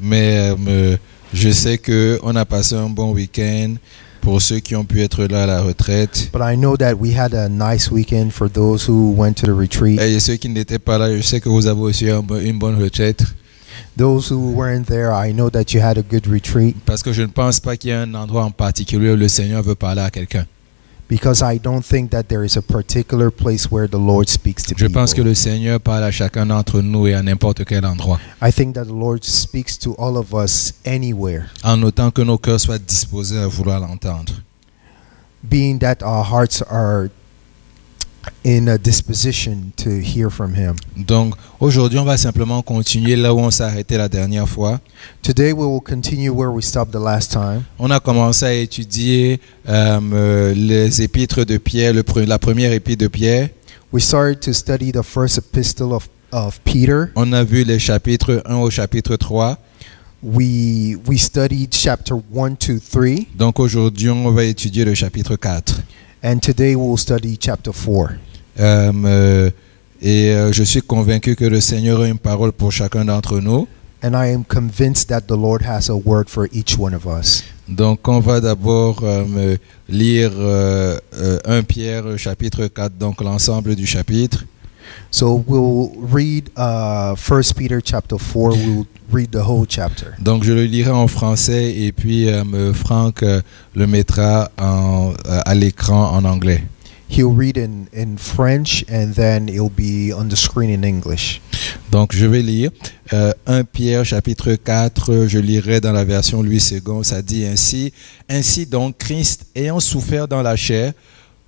Mais je sais qu'on a passé un bon week-end pour ceux qui ont pu être là à la retraite. But I know that we had a nice weekend for those who went to the retreat. Et ceux qui n'étaient pas là, je sais que vous avez aussi une bonne retraite. Those who weren't there, I know that you had a good retreat. Parce que je ne pense pas qu'il y ait un endroit en particulier où le Seigneur veut parler à quelqu'un. Because I don't think that there is a particular place where the Lord speaks to Je pense que people. le Seigneur parle à chacun d'entre nous et à n'importe quel endroit. I think that the Lord speaks to all of us anywhere, En autant que nos cœurs soient disposés à vouloir l'entendre. being that our hearts are in a disposition to hear from Him. Donc aujourd'hui, on va simplement continuer là où on s'est arrêté la dernière fois. Today we will continue where we stopped the last time. On a commencé à étudier les épîtres de Pierre, la première épître de Pierre. We started to study the first epistle of Peter. On a vu les chapitres 1 au chapitre 3. We studied chapter 1 to 3, Donc aujourd'hui, on va étudier le chapitre 4. and today we will study chapter 4. Je suis convaincu que le Seigneur a une parole pour chacun d'entre nous. And I am convinced that the Lord has a word for each one of us. Donc on va d'abord lire 1 Pierre chapitre 4, donc l'ensemble du chapitre. So we'll read 1 Peter chapter 4. We'll read the whole chapter. Donc je le lirai en français et puis Franck le mettra à l'écran en anglais. He'll read in French, and then it'll be on the screen in English. Donc je vais lire 1 Pierre chapitre 4, je lirai dans la version Louis II, ça dit ainsi: Ainsi donc Christ ayant souffert dans la chair,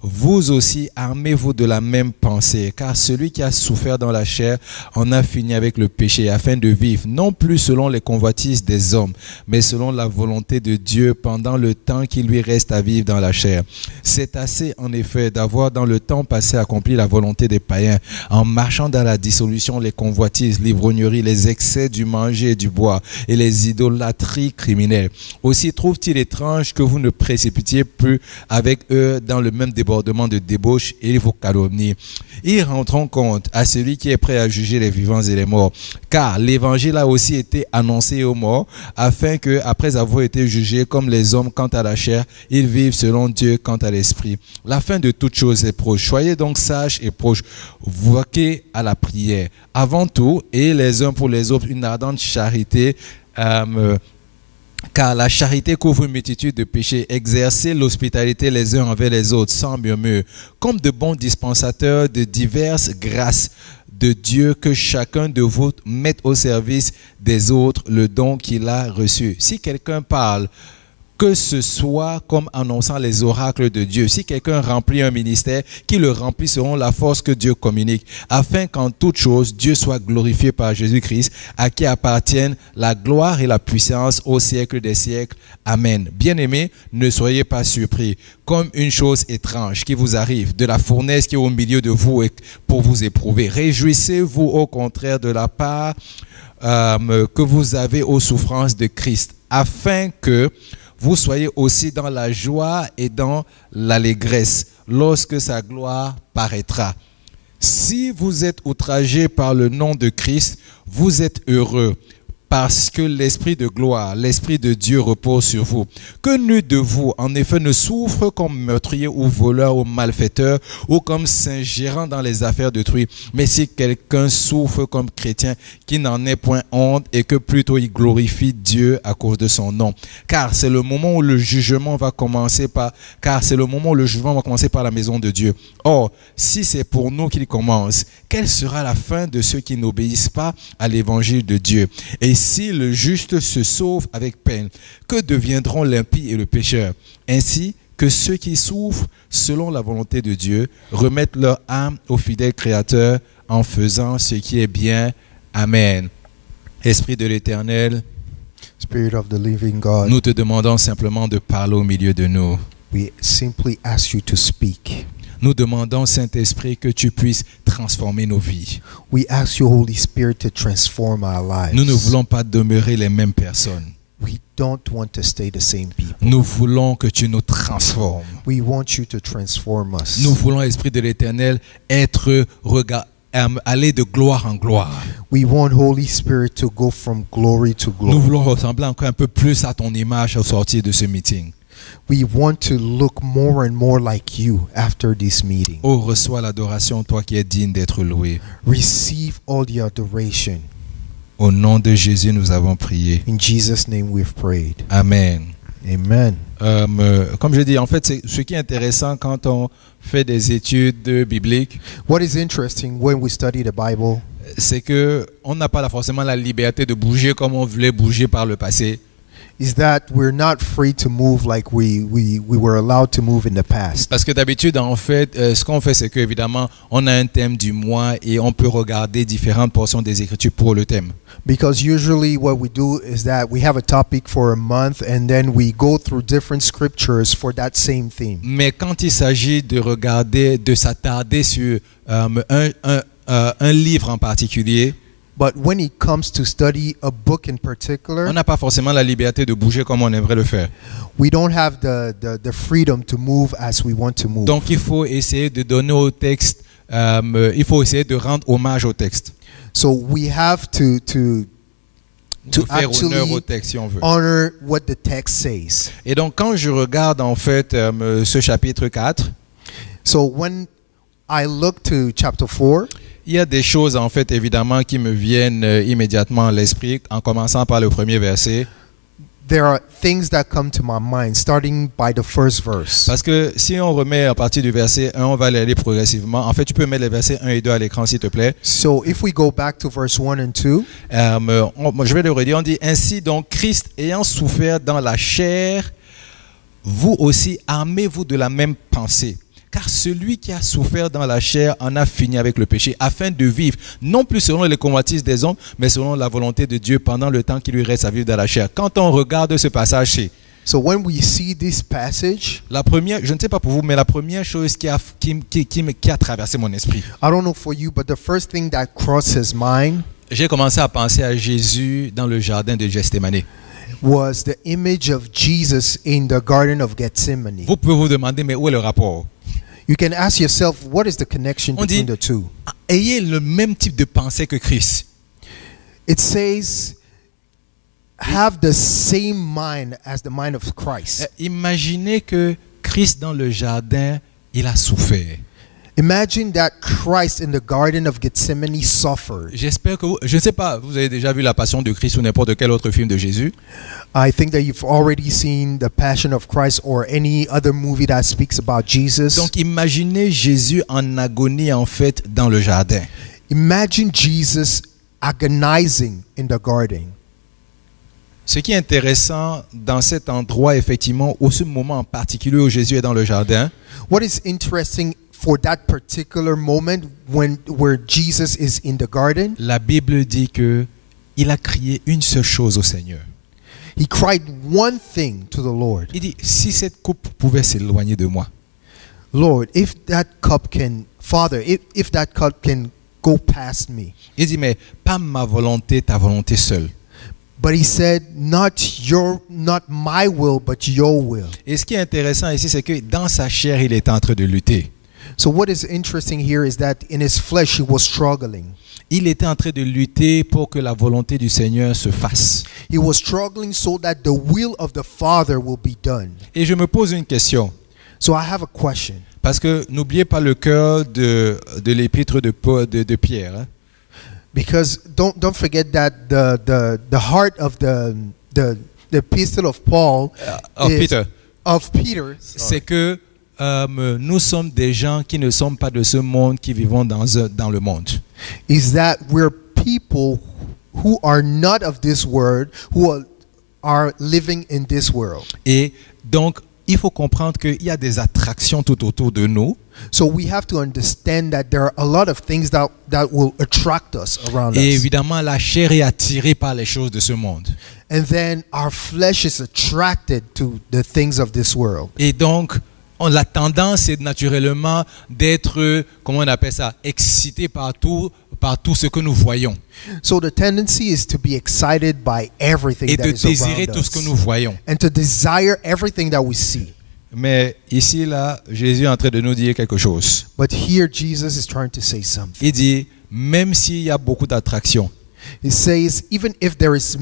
vous aussi armez-vous de la même pensée, car celui qui a souffert dans la chair en a fini avec le péché, afin de vivre, non plus selon les convoitises des hommes, mais selon la volonté de Dieu pendant le temps qui lui reste à vivre dans la chair. C'est assez en effet d'avoir dans le temps passé accompli la volonté des païens, en marchant dans la dissolution, les convoitises, l'ivrognerie, les excès du manger et du boire, et les idolâtries criminelles. Aussi trouve-t-il étrange que vous ne précipitiez plus avec eux dans le même débordement de débauche et vos calomnies. Ils rendront compte à celui qui est prêt à juger les vivants et les morts. Car l'évangile a aussi été annoncé aux morts, afin que, après avoir été jugés comme les hommes quant à la chair, ils vivent selon Dieu quant à l'esprit. La fin de toute chose est proche. Soyez donc sages et proches. Vaquez à la prière. Avant tout, et les uns pour les autres, une ardente charité, car la charité couvre une multitude de péchés. Exercez l'hospitalité les uns envers les autres sans murmure, comme de bons dispensateurs de diverses grâces de Dieu, que chacun de vous mette au service des autres le don qu'il a reçu. Si quelqu'un parle, que ce soit comme annonçant les oracles de Dieu. Si quelqu'un remplit un ministère, qu'il le remplit selon la force que Dieu communique, afin qu'en toute chose, Dieu soit glorifié par Jésus-Christ, à qui appartiennent la gloire et la puissance au siècle des siècles. Amen. Bien-aimés, ne soyez pas surpris, comme une chose étrange qui vous arrive, de la fournaise qui est au milieu de vous et pour vous éprouver. Réjouissez-vous au contraire de la part que vous avez aux souffrances de Christ, afin que vous soyez aussi dans la joie et dans l'allégresse lorsque sa gloire paraîtra. Si vous êtes outragés par le nom de Christ, vous êtes heureux, parce que l'esprit de gloire, l'esprit de Dieu repose sur vous. Que nul de vous, en effet, ne souffre comme meurtrier ou voleur ou malfaiteur ou comme s'ingérant dans les affaires d'autrui. Mais si quelqu'un souffre comme chrétien, qu'il n'en ait point honte et que plutôt il glorifie Dieu à cause de son nom. Car c'est le moment où le jugement va commencer par la maison de Dieu. Or, si c'est pour nous qu'il commence, quelle sera la fin de ceux qui n'obéissent pas à l'évangile de Dieu? Et si le juste se sauve avec peine, que deviendront l'impie et le pécheur? Ainsi que ceux qui souffrent selon la volonté de Dieu remettent leur âme au fidèle Créateur en faisant ce qui est bien. Amen. Esprit de l'Éternel, Spirit of the living God, nous te demandons simplement de parler au milieu de nous. we simply ask you to speak. Nous demandons, Saint-Esprit, que tu puisses transformer nos vies. We ask you, Holy Spirit, to transform our lives. Nous ne voulons pas demeurer les mêmes personnes. We don't want to stay the same people. Nous voulons que tu nous transformes. We want you to transform us. Nous voulons, Esprit de l'Éternel, être aller de gloire en gloire. We want Holy Spirit to go from glory to Nous glory. voulons ressembler encore un peu plus à ton image au sortir de ce meeting. We want to look more and more like you after this meeting. Oh, reçois l'adoration, toi qui es digne d'être loué. Receive all the adoration. Au nom de Jésus, nous avons prié. In Jesus' name we've prayed. Amen. Amen. Comme je dis, en fait, ce qui est intéressant quand on fait des études bibliques, What is interesting when we study the Bible c'est que on n'a pas forcément la liberté de bouger comme on voulait bouger par le passé. is that we're not free to move like we were allowed to move in the past. Parce que d'habitude, en fait, ce qu'on fait, c'est qu'évidemment, on a un thème du mois et on peut regarder différentes portions des Écritures pour le thème. Because usually what we do is that we have a topic for a month and then we go through different scriptures for that same theme. Mais quand il s'agit de regarder, de s'attarder sur un livre en particulier, But when it comes to study a book in particular, on n'a pas forcément la liberté de bouger comme on aimerait le faire. we don't have the freedom to move as we want to move. Donc il faut essayer de donner au texte, il faut essayer de rendre hommage au texte. So we have to De faire honneur au actually texte si on veut. honor what the text says. Et donc quand je regarde en fait ce chapitre 4, So when I look to chapter 4, il y a des choses en fait évidemment qui me viennent immédiatement à l'esprit, en commençant par le premier verset. there are things that come to my mind, starting by the first verse. Parce que si on remet à partir du verset 1, on va aller progressivement. En fait, tu peux mettre les versets 1 et 2 à l'écran s'il te plaît. So if we go back to verse 1 and 2, Je vais le redire, on dit « Ainsi donc, Christ ayant souffert dans la chair, vous aussi armez-vous de la même pensée. Car celui qui a souffert dans la chair en a fini avec le péché, afin de vivre, non plus selon les convoitises des hommes, mais selon la volonté de Dieu pendant le temps qui lui reste à vivre dans la chair. » Quand on regarde ce passage-ci, so when we see this passage, la première, je ne sais pas pour vous, mais la première chose qui a traversé mon esprit, I don't know for you, but the first thing that crosses mine j'ai commencé à penser à Jésus dans le jardin de Gethsémane. was the image of Jesus in the Garden of Gethsemane. Vous pouvez vous demander, mais où est le rapport? You can ask yourself, what is the connection On dit, between the two? ayez le même type de pensée que Christ. It says, have the same mind as the mind of Christ. Imaginez que Christ dans le jardin, il a souffert. Imagine that Christ in the Garden of Gethsemane suffered. J'espère que vous, je ne sais pas, vous avez déjà vu La Passion de Christ ou n'importe quel autre film de Jésus. I think that you've already seen The Passion of Christ or any other movie that speaks about Jesus. Donc imaginez Jésus en agonie en fait dans le jardin. Imagine Jesus agonizing in the garden. Ce qui est intéressant dans cet endroit, effectivement, au ce moment en particulier où Jésus est dans le jardin, What is interesting for that particular moment where Jesus is in the garden, la Bible dit que il a crié une seule chose au Seigneur. he cried one thing to the Lord. Il dit, si cette coupe pouvait s'éloigner de moi, Lord, if that cup can, Father, if that cup can go past me. il dit, mais pas ma volonté, ta volonté seule. But he said, not my will, but your will. Et ce qui est intéressant ici, c'est que dans sa chair, il est en train de lutter. So what is interesting here is that in his flesh he was struggling. Il était en train de lutter pour que la volonté du Seigneur se fasse. He was struggling so that the will of the Father will be done. Et je me pose une question, So I have a question. parce que n'oubliez pas le cœur de l'épître de Pierre. Hein. Because don't forget that the heart of the epistle of Paul of Peter c'est que nous sommes des gens qui ne sommes pas de ce monde, qui vivons dans le monde. is that we're people who are not of this world, who are living in this world. Et donc, il faut comprendre qu'il y a des attractions tout autour de nous. So we have to understand that there are a lot of things that will attract us around Et us. évidemment, la chair est attirée par les choses de ce monde. And then our flesh is attracted to the things of this world. Et donc, la tendance est naturellement d'être, comment on appelle ça, excité par tout ce que nous voyons. So the tendency is to be excited by everything Et that de is désirer around tout ce que us. nous voyons. And to desire everything that we see. Mais ici, là, Jésus est en train de nous dire quelque chose. But here Jesus is trying to say something. Il dit, même s'il y a beaucoup d'attractions, He says, even if there is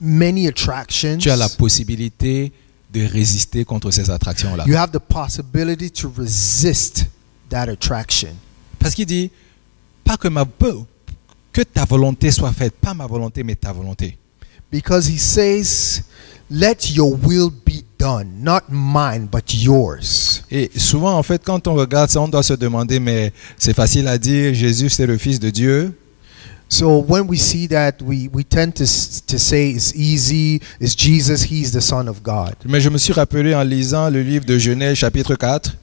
many attractions, tu as la possibilité de résister contre ces attractions-là. you have the possibility to resist that attraction. Parce qu'il dit, pas que ta volonté soit faite, pas ma volonté, mais ta volonté. Because he says, let your will be done, not mine, but yours. Et souvent, en fait, quand on regarde ça, on doit se demander, mais c'est facile à dire, Jésus, c'est le Fils de Dieu. So when we see that, we tend to say it's easy, it's Jesus, he's the Son of God. Mais je me suis rappelé en lisant le livre de Genèse, chapitre 4,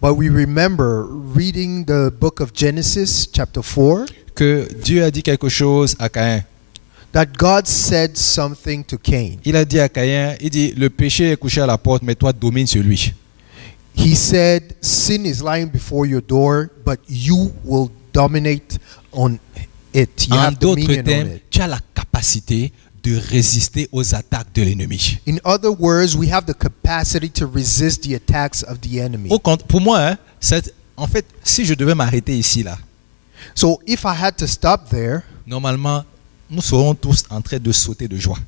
But we remember reading the book of Genesis, chapter 4, que Dieu a dit quelque chose à Caïn. that God said something to Cain. Il a dit à Caïn, il dit, le péché est couché à la porte, mais toi domine sur lui. He said, sin is lying before your door, but you will dominate on it. You En have d'autres dominion on termes, it. tu as la capacité de résister aux attaques de l'ennemi. In other words, we have the capacity to resist the attacks of the enemy. Pour moi, hein, en fait, si je devais m'arrêter ici, là, So if I had to stop there, normalement, nous serons tous en train de sauter de joie.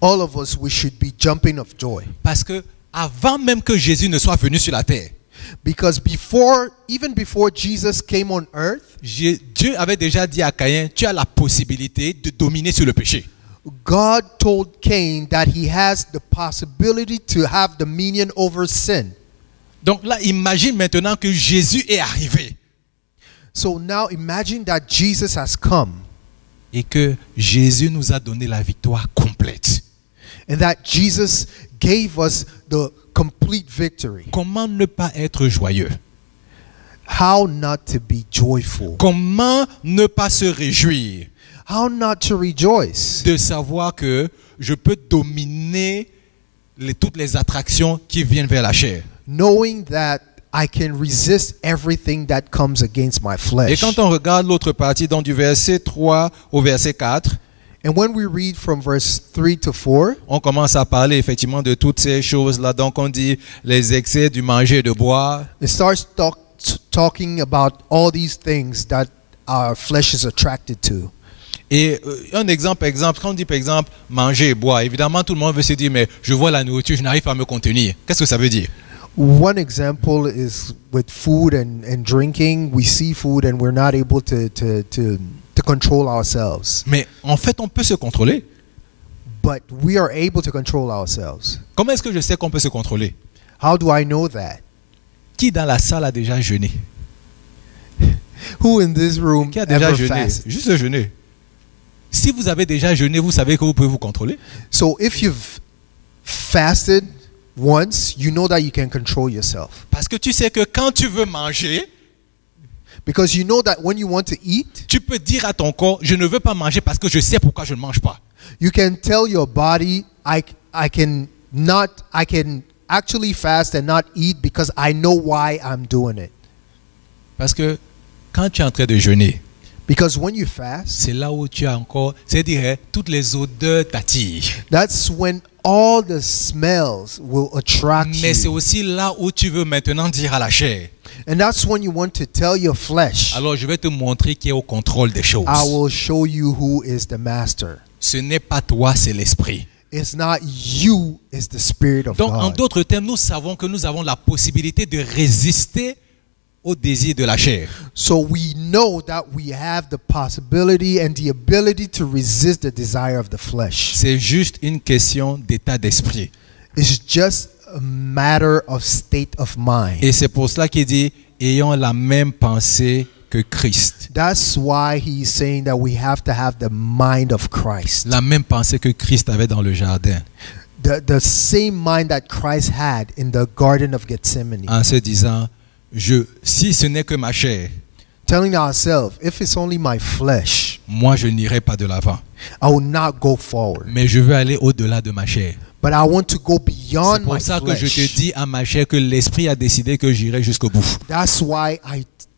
all of us, we should be jumping of joy. Parce que avant même que Jésus ne soit venu sur la terre, Because even before Jesus came on earth, Dieu avait déjà dit à Caïn, tu as la possibilité de dominer sur le péché. God told Cain that he has the possibility to have dominion over sin. Donc là, imagine maintenant que Jésus est arrivé So now imagine that Jesus has come et que Jésus nous a donné la victoire complète. and that Jesus gave us the complete victory. Comment ne pas être joyeux? How not to be joyful? Comment ne pas se réjouir How not to rejoice? de savoir que je peux dominer toutes les attractions qui viennent vers la chair? Knowing that I can resist everything that comes against my Et flesh. quand on regarde l'autre partie, donc du verset 3 au verset 4, And when we read from verse 3 to 4, on commence à parler effectivement de toutes ces choses-là. Donc on dit les excès du manger et de boire, it starts talking about all these things that our flesh is attracted to. Et un exemple, quand on dit par exemple manger et boire, évidemment tout le monde veut se dire mais je vois la nourriture, je n'arrive pas à me contenir. Qu'est-ce que ça veut dire? One example is with food and drinking. We see food and we're not able to control ourselves. Mais en fait on peut se contrôler. But we are able to control ourselves. Comment est-ce que je sais qu'on peut se contrôler? How do I know that? Qui dans la salle a déjà jeûné? Who in this room Qui a déjà ever jeûné? fasted? Juste jeûner. Si vous avez déjà jeûné, vous savez que vous pouvez vous contrôler. So if you've fasted once, you know that you can control yourself. Parce que tu sais que quand tu veux manger, Because you know that when you want to eat, tu peux dire à ton corps, je ne veux pas manger parce que je sais pourquoi je ne mange pas. you can tell your body, I can actually fast and not eat because I know why I'm doing it. Parce que quand tu es en train de jeûner, Because when you fast, c'est là où tu as encore, c'est-à-dire toutes les odeurs t'attirent. that's when all the smells will attract Mais c'est you. aussi là où tu veux maintenant dire à la chair, And that's when you want to tell your flesh, alors je vais te montrer qui est au contrôle des choses. I will show you who is the master. Ce n'est pas toi, c'est l'esprit. It's not you, it's the Spirit of Donc en God. d'autres termes, nous savons que nous avons la possibilité de résister au désir de la chair. So we know that we have the possibility and the ability to resist the desire of the flesh. C'est juste une question d'état d'esprit. It's just a matter of state of mind. Et c'est pour cela qu'il dit, ayons la même pensée que Christ. That's why he's saying that we have to have the mind of Christ. La même pensée que Christ avait dans le jardin. The same mind that Christ had in the Garden of Gethsemane. En se disant, si ce n'est que ma chair, Telling ourselves, if it's only my flesh, moi je n'irai pas de l'avant. I will not go forward. Mais je veux aller au-delà de ma chair. But I want to go C'est beyond pour my ça que je te flesh. dis à ma chair que l'esprit a décidé que j'irai jusqu'au bout. That's why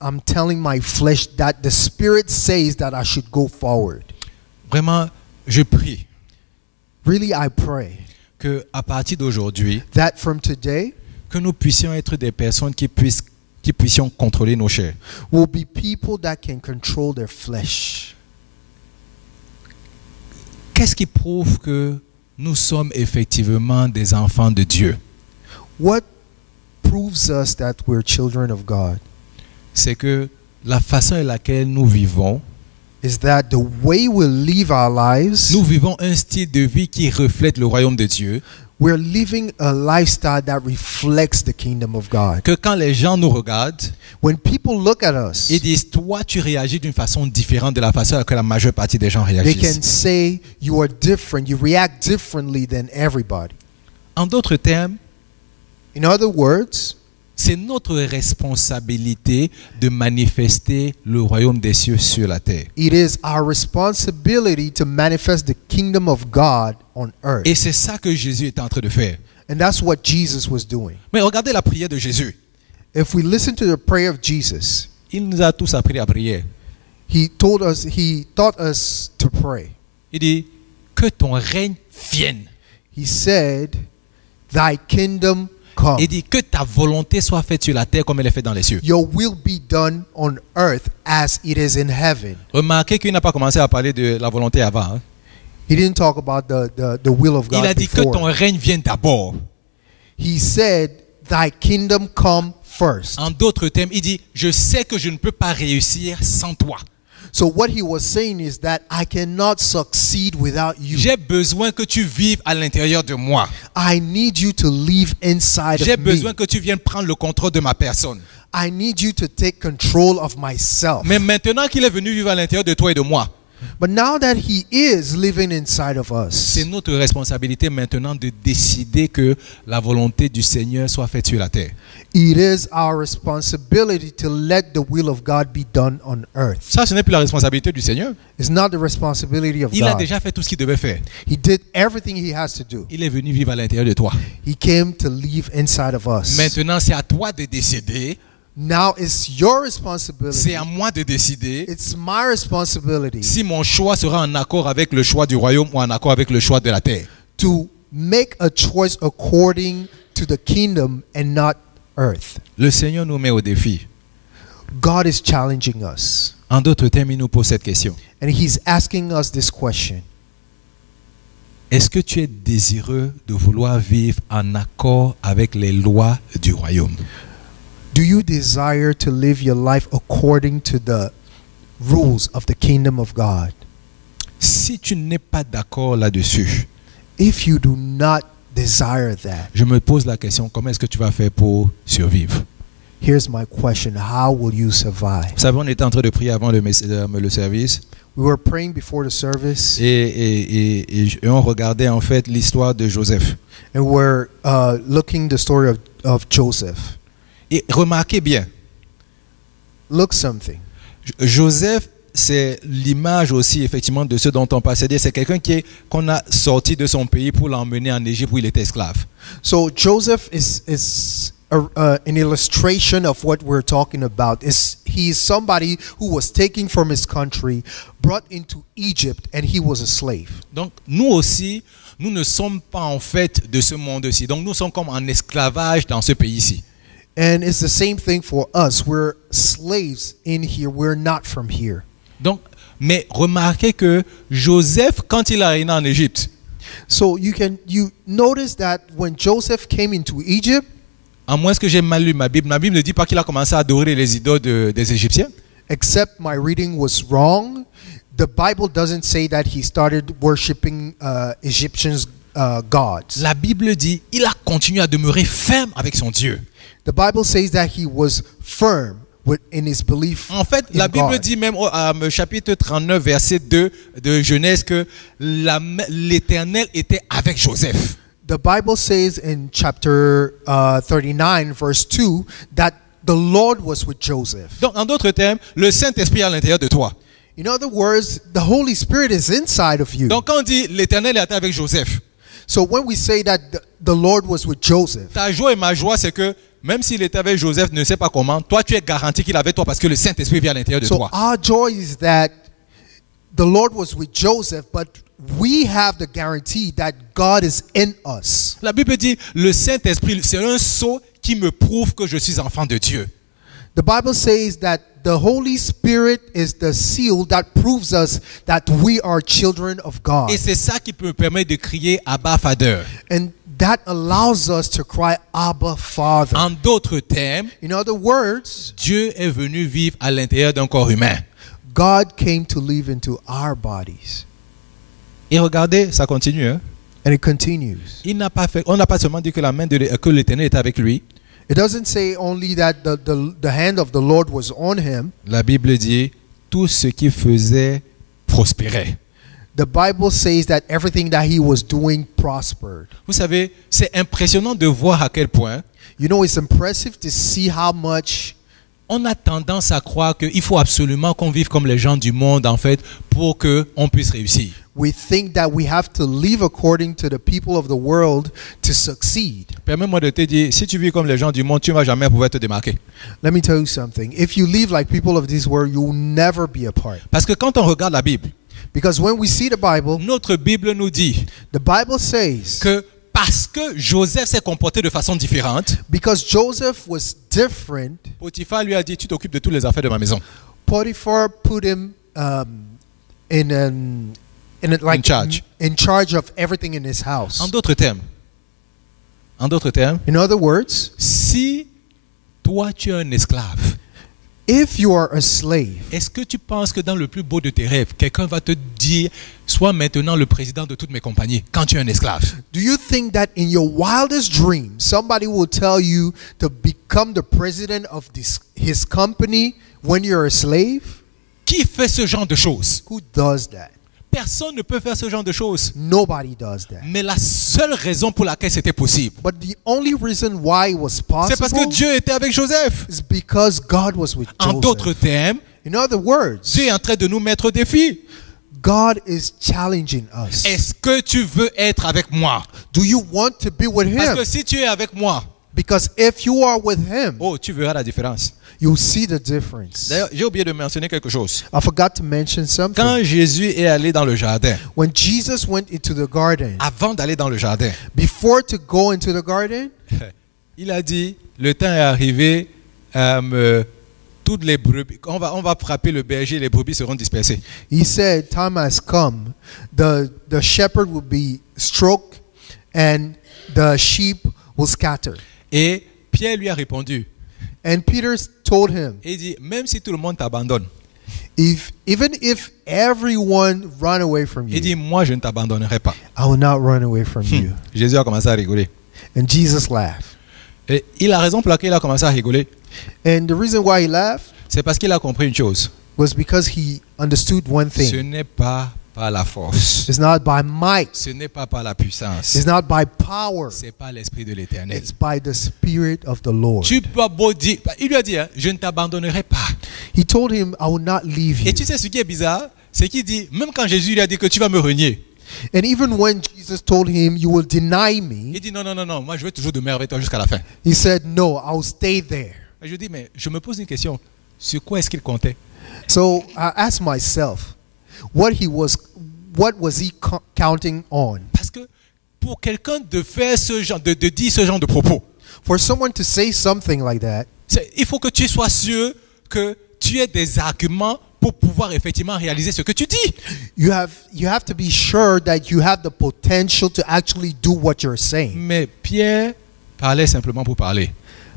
I'm telling my flesh that the Spirit says that I should go forward. Vraiment, je prie Really, I pray que à partir d'aujourd'hui, that from today, que nous puissions être des personnes qui puissent qui puissions contrôler nos chairs. We'll be people that can control their flesh. Qu'est-ce qui prouve que nous sommes effectivement des enfants de Dieu? What proves us that we're children of God? C'est que la façon en laquelle nous vivons, is that the way we live our lives, nous vivons un style de vie qui reflète le royaume de Dieu. We're living a lifestyle that reflects the kingdom of God. Que quand les gens nous regardent, when people look at us, ils disent, toi tu réagis d'une façon différente de la façon que la majeure partie des gens réagissent. They can say you are different, you react differently than everybody. En d'autres termes, in other words, c'est notre responsabilité de manifester le royaume des cieux sur la terre. It is our responsibility to manifest the kingdom of God on earth. Et c'est ça que Jésus est en train de faire. And that's what Jesus was doing. Mais regardez la prière de Jésus. If we listen to the prayer of Jesus, il nous a tous appris à prier. He taught us to pray. Il dit que ton règne vienne. He said, thy kingdom come. Il dit que ta volonté soit faite sur la terre comme elle est faite dans les cieux. Your will be done on earth as it is in heaven. Remarquez qu'il n'a pas commencé à parler de la volonté avant. Hein? He didn't talk about the will of God. Il a dit before. que ton règne vienne d'abord. He said, thy kingdom come first. En d'autres termes, il dit, je sais que je ne peux pas réussir sans toi. So what he was saying is that I cannot succeed without you. J'ai besoin que tu vives à l'intérieur de moi. I need you to live inside of me. J'ai besoin que tu viennes prendre le contrôle de ma personne. I need you to take control of myself. Mais maintenant qu'il est venu vivre à l'intérieur de toi et de moi, but now that he is living inside of us, c'est notre responsabilité maintenant de décider que la volonté du Seigneur soit faite sur la terre. It is our responsibility to let the will of God be done on earth. Ça, ce n'est plus la responsabilité du Seigneur. It's not the responsibility of God. Il a déjà fait tout ce qu'il devait faire. He did everything he has to do. Il est venu vivre à l'intérieur de toi. He came to live inside of us. Maintenant, c'est à toi de décider. Now it's your responsibility. C'est à moi de décider. It's my responsibility. Si mon choix sera en accord avec le choix du royaume ou en accord avec le choix de la terre. To make a choice according to the kingdom and not earth. Le Seigneur nous met au défi. God is challenging us. En d'autres termes, il nous pose cette question. And he's asking us this question. Est-ce que tu es désireux de vouloir vivre en accord avec les lois du royaume? Do you desire to live your life according to the rules of the kingdom of God? Si tu n'es pas d'accord là-dessus, if you do not desire that, je me pose la question, comment est-ce que tu vas faire pour survivre? Here's my question, how will you survive? Vous savez, on était en train de prier avant le service. We were praying before the service. Et on regardait en fait l'histoire de Joseph. And we're looking the story of Joseph. Et remarquez bien. Look something. Joseph, c'est l'image aussi effectivement de ce dont on parle. C'est-à-dire c'est quelqu'un qu'on a sorti de son pays pour l'emmener en Égypte où il était esclave. So Joseph is an illustration of what we're talking about. He is somebody who was taken from his country, brought into Egypt, and he was a slave. Donc nous aussi, nous ne sommes pas en fait de ce monde-ci. Donc nous sommes comme en esclavage dans ce pays-ci. And it's the same thing for us. We're slaves in here. We're not from here. Donc, mais remarquez que Joseph, quand il est arrivé en Égypte, so you notice that when Joseph came into Egypt, à moins que j'ai mal lu ma Bible ne dit pas qu'il a commencé à adorer les idoles des Égyptiens. Except my reading was wrong. The Bible doesn't say that he started worshiping Egyptians gods. La Bible dit, il a continué à demeurer ferme avec son Dieu. The Bible says that he was firm in his belief. En fait, la Bible dit même au chapitre 39, verset 2 de Genèse que l'Éternel était avec Joseph. The Bible says in chapter 39, verse 2, that the Lord was with Joseph. Donc, en d'autres termes, le Saint-Esprit est à l'intérieur de toi. In other words, the Holy Spirit is inside of you. Donc, quand on dit l'Éternel était avec Joseph, so when we say that the Lord was with Joseph, ta joie et ma joie, c'est que même s'il était avec Joseph, ne sais pas comment, toi, tu es garanti qu'il est avec toi parce que le Saint-Esprit vient à l'intérieur de toi. So our joy is that the Lord was with Joseph, but we have the guarantee that God is in us. La Bible dit, le Saint-Esprit, c'est un sceau qui me prouve que je suis enfant de Dieu. The Bible says that the Holy Spirit is the seal that proves us that we are children of God. Et c'est ça qui peut me permettre de crier Abba Father. And that allows us to cry, Abba, Father. En d'autres termes, In other words, Dieu est venu vivre à l'intérieur d'un corps humain. God came to live into our bodies. Et regardez, ça continue. Hein? And it continues. On n'a pas seulement dit que la main que l'Éternel était avec lui. It doesn't say only that the hand of the Lord was on him. La Bible dit tout ce qu'il faisait prospérait. The Bible says that everything that he was doing prospered. Vous savez, c'est impressionnant de voir à quel point You know, it's impressive to see how much on a tendance à croire qu'il faut absolument qu'on vive comme les gens du monde, en fait, pour qu'on puisse réussir. we think that we have to live according to the people of the world to succeed. Permets-moi de te dire, si tu vis comme les gens du monde, tu ne vas jamais pouvoir te démarquer. Let me tell you something. If you live like people of this world, you'll never be apart. Parce que quand on regarde la Bible, Because when we see the notre Bible nous dit Bible says que parce que Joseph s'est comporté de façon différente, because Joseph was different, Potiphar lui a dit, tu t'occupes de toutes les affaires de ma maison. Potiphar put him in charge of everything in his house. En d'autres termes, In other words, si toi tu es un esclave, if you are a slave, est-ce que tu penses que dans le plus beau de tes rêves, quelqu'un va te dire, sois maintenant le président de toutes mes compagnies quand tu es un esclave? do you think that in your wildest dream somebody will tell you to become the president of his company when you're a slave? Qui fait ce genre de choses? Who does that? Personne ne peut faire ce genre de choses. Nobody does that. Mais la seule raison pour laquelle c'était possible, But the only reason why it was c'est parce que possible Dieu était avec Joseph. is because God was with En d'autres Joseph. termes, In other words, Dieu est en train de nous mettre au défi. God is challenging us. Est-ce que tu veux être avec moi? Do you want to be with Parce him? que si tu es avec moi, Because if you are with him, oh, tu verras la différence. you'll see the difference. D'ailleurs, j'ai oublié de mentionner quelque chose. I forgot to mention something. Quand Jésus est allé dans le jardin, When Jesus went into the garden, avant d'aller dans le jardin, before to go into the garden, il a dit, le temps est arrivé, toutes les brebis, on va frapper le berger, les brebis seront dispersées. he said, time has come. The shepherd will be stroked and the sheep will scatter. Et Pierre lui a répondu, And Peter told him, et il dit, même si tout le monde t'abandonne, even if everyone run away from il dit, you, moi je ne t'abandonnerai pas. I will not run away from you. Jésus a commencé à rigoler. And Jesus laughed. Et il a raison pour laquelle il a commencé à rigoler. And the reason why he laughed C'est parce qu'il a compris une chose. was because he understood one Ce thing. n'est pas par la force. It's not by might. Ce n'est pas par la puissance. It's not by power. C'est par l'Esprit de l'Éternel. It's by the Spirit of the Lord. Tu peux beau dire, il lui a dit, hein, je ne t'abandonnerai pas. He told him, I will not leave you. Et tu sais ce qui est bizarre, c'est qu'il dit, même quand Jésus lui a dit que tu vas me renier, And even when Jesus told him, you will deny il me, dit non, non, non, non, moi je vais toujours demeurer avec toi jusqu'à la fin. he said, no, I'll stay there. Et je dis, mais je me pose une question, sur quoi est-ce qu'il comptait? So I asked myself, what was he counting on? Parce que pour quelqu'un de faire ce genre, de dire ce genre de propos, For someone to say something like that, il faut que tu sois sûr que tu aies des arguments pour pouvoir effectivement réaliser ce que tu dis. you have to be sure that you have the potential to actually do what you're saying. Mais Pierre parlait simplement pour parler.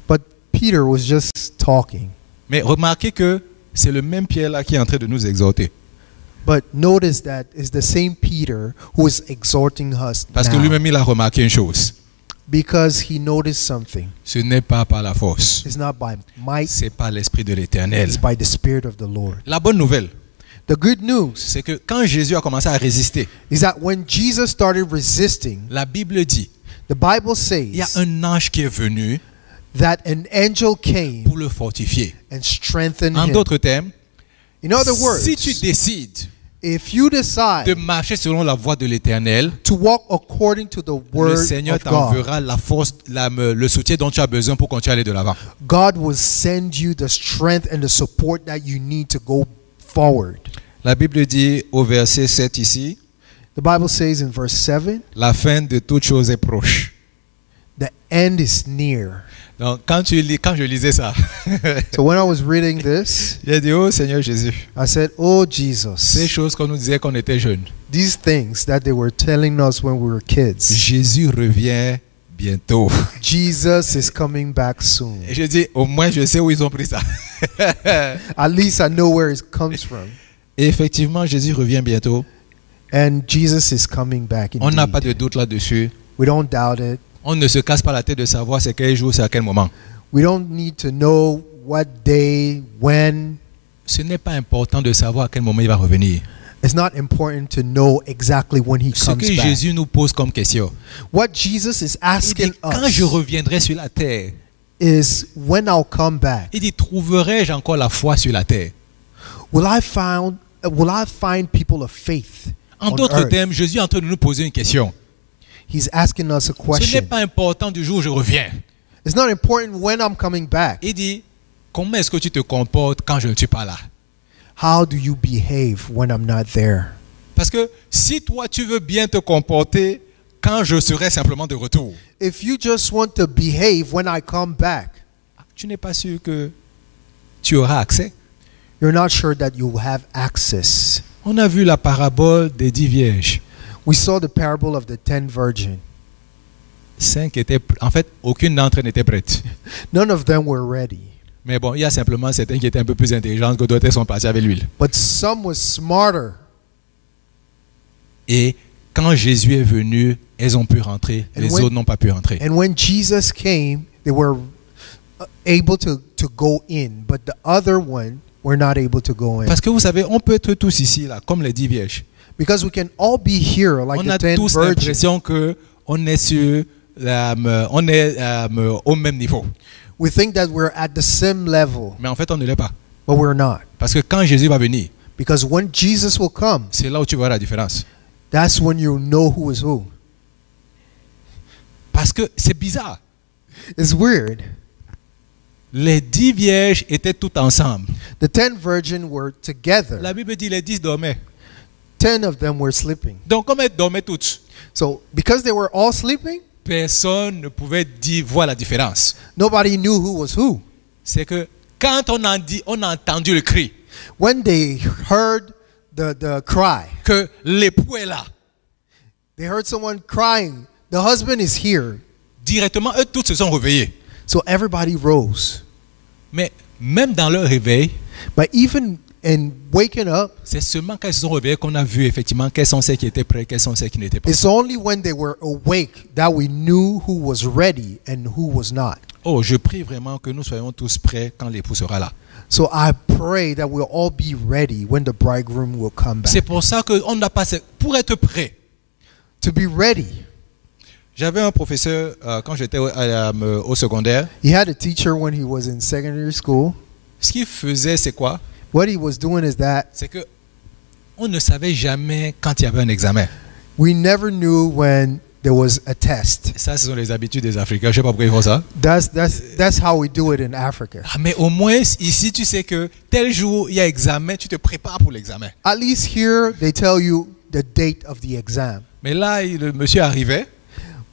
But Peter was just talking. Mais remarquez que c'est le même Pierre là qui est en train de nous exhorter. But notice that it's the same Peter who is exhorting us Parce que now, lui-même il a remarqué une chose. because he noticed something. Ce n'est pas par la force. It's not by might, C'est par l'Esprit de l'Éternel. it's by the Spirit of the Lord. La bonne nouvelle, The good news c'est que quand Jésus a commencé à résister, is that when Jesus started resisting, la Bible dit, the Bible il y a says un ange qui est venu that an angel came pour le fortifier. and strengthened En him. d'autres termes, In other words, si tu décides if you de decide marcher selon la voie de l'Éternel, to walk according to the le word Seigneur of God, t'enverra la force, le soutien dont tu as besoin pour continuer à aller de l'avant. God will send you the strength and the support that you need to go forward. La Bible dit au verset 7 ici, The Bible says in verse 7, la fin de toute chose est proche. The end is near. Donc, quand je lisais ça, So when I was reading this, j'ai dit, oh Seigneur Jésus, I said, "Oh ces Jesus, choses qu'on nous disait qu'on était jeunes, these things that they were telling us when we were kids. Jésus revient bientôt. Jesus is coming back soon. Et je dis, au moins je sais où ils ont pris ça. At least I know where it comes from." Et effectivement, Jésus revient bientôt. And Jesus is coming back On n'a pas indeed. de doute là-dessus. We don't doubt it. On ne se casse pas la tête de savoir c'est quel jour, c'est à quel moment. We don't need to know what day, when. Ce n'est pas important de savoir à quel moment il va revenir. It's not important to know exactly when he Ce comes que back. Jésus nous pose comme question, What Jesus is il dit, asking quand je us reviendrai sur la terre, is, when I'll come back, il dit, trouverai-je encore la foi sur la terre? will I find people of faith En on d'autres earth? termes, Jésus est en train de nous poser une question. He's asking us a Ce n'est question. pas important du jour où je reviens. It's not important when I'm coming back. Il dit, comment est-ce que tu te comportes quand je ne suis pas là? How do you behave when I'm not there? Parce que si toi tu veux bien te comporter quand je serai simplement de retour, If you just want to behave when I come back, tu n'es pas sûr que tu auras accès. you're not sure that you'll have access. On a vu la parabole des 10 vierges. We saw the parable of the 10 virgins. 5 étaient, en fait, aucune d'entre elles n'était prête. None of them were ready. Mais bon, il y a simplement certains qui étaient un peu plus intelligents que d'autres sont partis avec l'huile. But some was smarter. Et quand Jésus est venu, elles ont pu rentrer, And les when- autres n'ont pas pu rentrer. And when Jesus came, they were able to go in, but the other one were not able to go in. Parce que vous savez, on peut être tous ici, là, comme les 10 vierges. Because we can all be here like On a the 10 tous virgins. l'impression qu'on est sur on est au même niveau. We think that we're at the same level, Mais en fait, on ne l'est pas. but we're not. Parce que quand Jésus va venir, Because when Jesus will come, c'est là où tu vois la différence. that's when you'll know who is who. Parce que c'est bizarre. It's weird. Les 10 vierges étaient toutes ensemble. The 10 virgins were together. La Bible dit les 10 dormaient. 10 of them were sleeping. Donc, comme elles dormaient toutes, So because they were all sleeping, personne ne pouvait voir la différence. nobody knew who was who. C'est que quand on a entendu le cri When they heard the cry, que l'époux est là, they heard someone crying, the husband is here. directement, eux tous se sont réveillés. So everybody rose. Mais même dans leur réveil, But even in waking up, c'est seulement quand ils se sont réveillés qu'on a vu effectivement quels sont ceux qui étaient prêts, quels sont ceux qui n'étaient pas. it's only when they were awake that we knew who was ready and who was not. Oh, je prie vraiment que nous soyons tous prêts quand l'époux sera là. So I pray that we'll all be ready when the bridegroom will come C'est back. pour ça qu'on n'a pas... Pour être prêt. To be ready. J'avais un professeur quand j'étais au secondaire. He had a teacher when he was in secondary school. Ce qu'il faisait, c'est quoi? What he was doing is that C'est que on ne savait jamais quand il y avait un examen. we never knew when there was a test. Ça, ce sont les habitudes des Africains. Je ne sais pas pourquoi ils font ça. That's how we do it in Africa. Ah, mais au moins, ici, tu sais que tel jour, il y a examen, tu te prépares pour l'examen. At least here they tell you the date of the exam. Mais là, le monsieur arrivait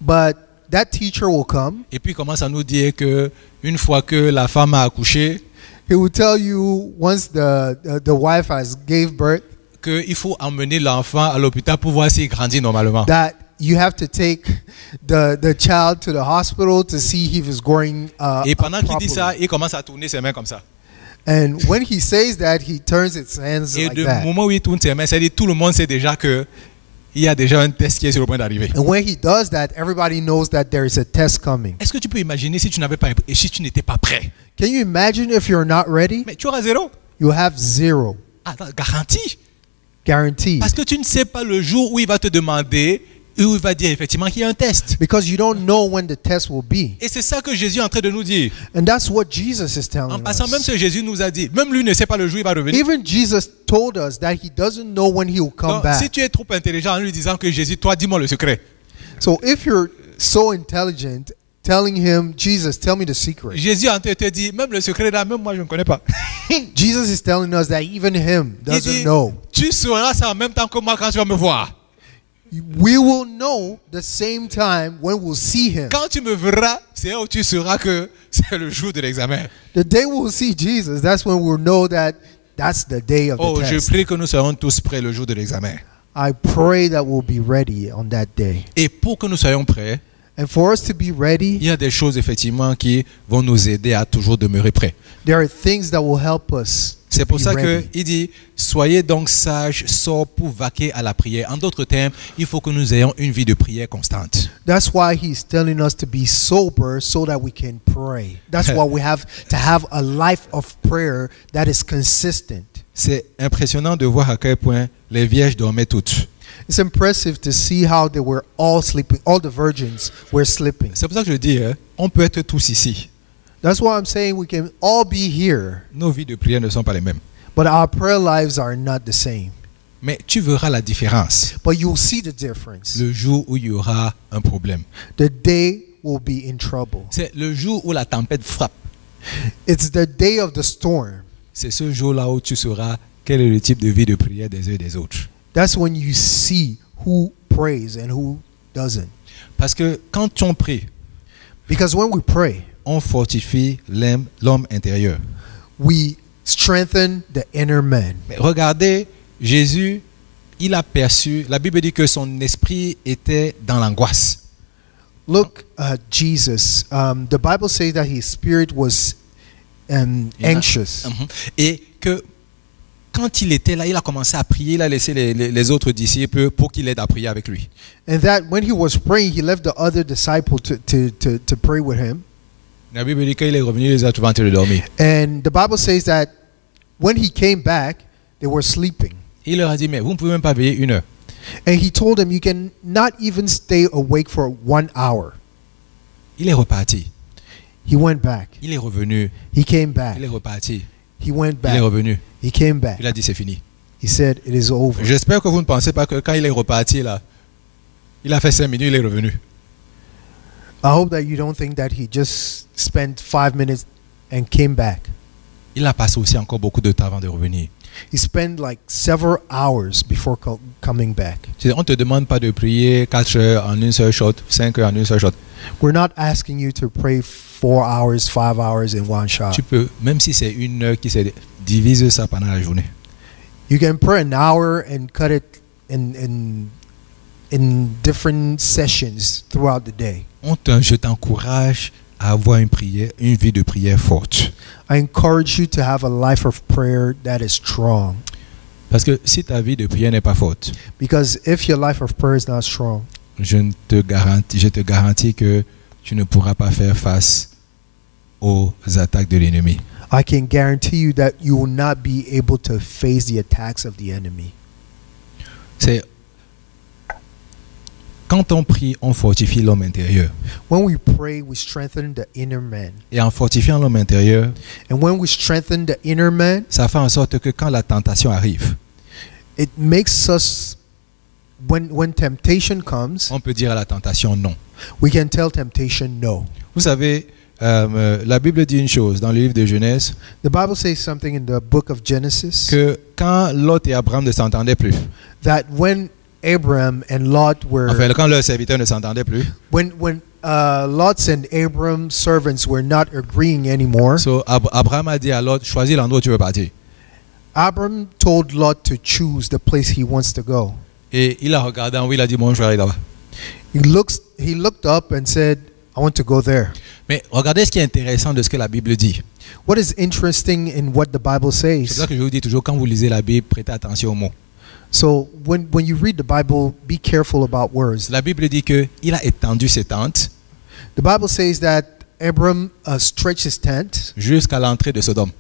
But that teacher will come. et puis il commence à nous dire que une fois que la femme a accouché, He will tell you once the wife has gave birth qu'il faut emmener l'enfant à l'hôpital pour voir s'il grandit normalement. that you have to take the child to the hospital to see if he's growing Et pendant qu'il dit properly. ça, il commence à tourner ses mains comme ça. And when he says that, he turns his hands Et like du that. moment où il tourne ses mains, c'est-à-dire tout le monde sait déjà que il y a déjà un test qui est sur le point d'arriver. And when he does that, everybody knows that there is a test coming. Est-ce que tu peux imaginer si tu n'avais pas et si tu n'étais pas prêt? Can you imagine if you're not ready? Mais tu auras zéro. You have zero. Attends, garantie. Guaranteed. Parce que tu ne sais pas le jour où il va te demander, où il va dire effectivement qu'il y a un test. Because you don't know when the test will be. Et c'est ça que Jésus est en train de nous dire. And that's what Jesus is En telling passant, même us. ce Jésus nous a dit, même lui ne sait pas le jour où il va revenir. Even Jesus told us that he doesn't know when he will come Donc, si back. tu es trop intelligent en lui disant que Jésus, toi, dis-moi le secret. So if you're so intelligent, telling him, Jesus, tell me the secret. Jésus est en train de te dire, même le secret là, même moi je ne connais pas. Jesus is telling us that even him Il doesn't dit, know. tu sauras ça en même temps que moi quand tu vas me voir. we will know the same time when we'll see him. Quand tu me verras, c'est là où tu sauras que c'est le jour de l'examen. The day we'll see Jesus, that's when we'll know that that's the day of Oh, the je test. prie que nous soyons tous prêts le jour de l'examen. I pray that we'll be ready on that day. Et pour que nous soyons prêts, And for us to be il ready, y a des choses effectivement qui vont nous aider à toujours demeurer prêts. there are things that will help us to C'est pour be ça ready. qu'il dit, soyez donc sages, sobres pour vaquer à la prière. En d'autres termes, il faut que nous ayons une vie de prière constante. That's why he's telling us to be sober so that we can pray. That's why we have to have a life of prayer that is consistent. C'est impressionnant de voir à quel point les vierges dormaient toutes. It's impressive to see how they were all sleeping. All the virgins were sleeping. C'est pour ça que je dis, on peut être tous ici. That's why I'm saying we can all be here, Nos vies de prière ne sont pas les mêmes. but our prayer lives are not the same. Mais tu verras la différence But you'll see the difference. le jour où il y aura un problème. The day will be in trouble. C'est le jour où la tempête frappe. It's the day of the storm. C'est ce jour-là où tu sauras quel est le type de vie de prière des uns et des autres. That's when you see who prays and who doesn't. Parce que quand on prie, Because when we pray, on fortifie l'homme intérieur. we strengthen the inner man. Mais regardez, Jésus, il a perçu, la Bible dit que son esprit était dans l'angoisse. Look at Jesus. The Bible says that his spirit was anxious. Et que quand il était là, il a commencé à prier, il a laissé les autres disciples pour qu'il aide à prier avec lui. And that when he was praying, he left the other disciple to pray with him. La Bible dit qu'il est revenu, il les a trouvés en train de dormir. And the Bible says that when he came back, they were sleeping. Il leur a dit, mais vous ne pouvez même pas veiller 1 heure. And he told them, you can not even stay awake for 1 hour. Il est reparti. He went back. Il est revenu. He came back. Il est reparti. He went Il est back. revenu. He came back. Il a dit, c'est fini. He said, it is over. J'espère que vous ne pensez pas que quand il est reparti, là, il a fait 5 minutes, il est revenu. I hope that you don't think that he just spent 5 minutes and came back. Il a passé aussi encore beaucoup de temps avant de revenir. He spent like several hours before coming back. On ne te demande pas de prier 4 heures en une seule shot, 5 heures en une seule shot. We're not asking you to pray 4 hours, 5 hours in one shot. Tu peux, même si c'est 1 heure qui se divise ça pendant la journée. You can pray an hour and cut it in different sessions throughout the day. Je t'encourage à avoir une vie de prière forte. I encourage you to have a life of prayer that is strong. Parce que si ta vie de prière n'est pas forte, Because if your life of prayer is not strong, je te garantis que tu ne pourras pas faire face aux attaques de l'ennemi. I can guarantee you that you will not be able to face the attacks of the enemy. C'est quand on prie, on fortifie l'homme intérieur. When we pray, we strengthen the inner man. Et en fortifiant l'homme intérieur, And when we strengthen the inner man, ça fait en sorte que quand la tentation arrive, it makes us, when temptation comes, on peut dire à la tentation non. we can tell temptation no. Vous savez, la Bible dit une chose dans le livre de Genèse, The Bible says something in the book of Genesis que quand Lot et Abraham ne s'entendaient plus, that when Abraham and Lot were, enfin quand leurs serviteurs ne s'entendaient plus, when Lot's and Abram's servants were not agreeing anymore, so Abraham a dit à Lot, choisis l'endroit où tu veux partir. Abram told Lot to choose the place he wants to go. Et il a regardé en haut, il a dit, bon, je vais aller là-bas. He looked up and said, I want to go there. Mais regardez ce qui est intéressant de ce que la Bible dit. What is interesting in what the Bible C'est pour says? ça que je vous dis toujours, quand vous lisez la Bible, prêtez attention aux mots. So when you read the Bible, be careful about words. La Bible dit qu'il a étendu ses tentes The Bible says that Abram stretched his tent jusqu'à l'entrée de Sodome.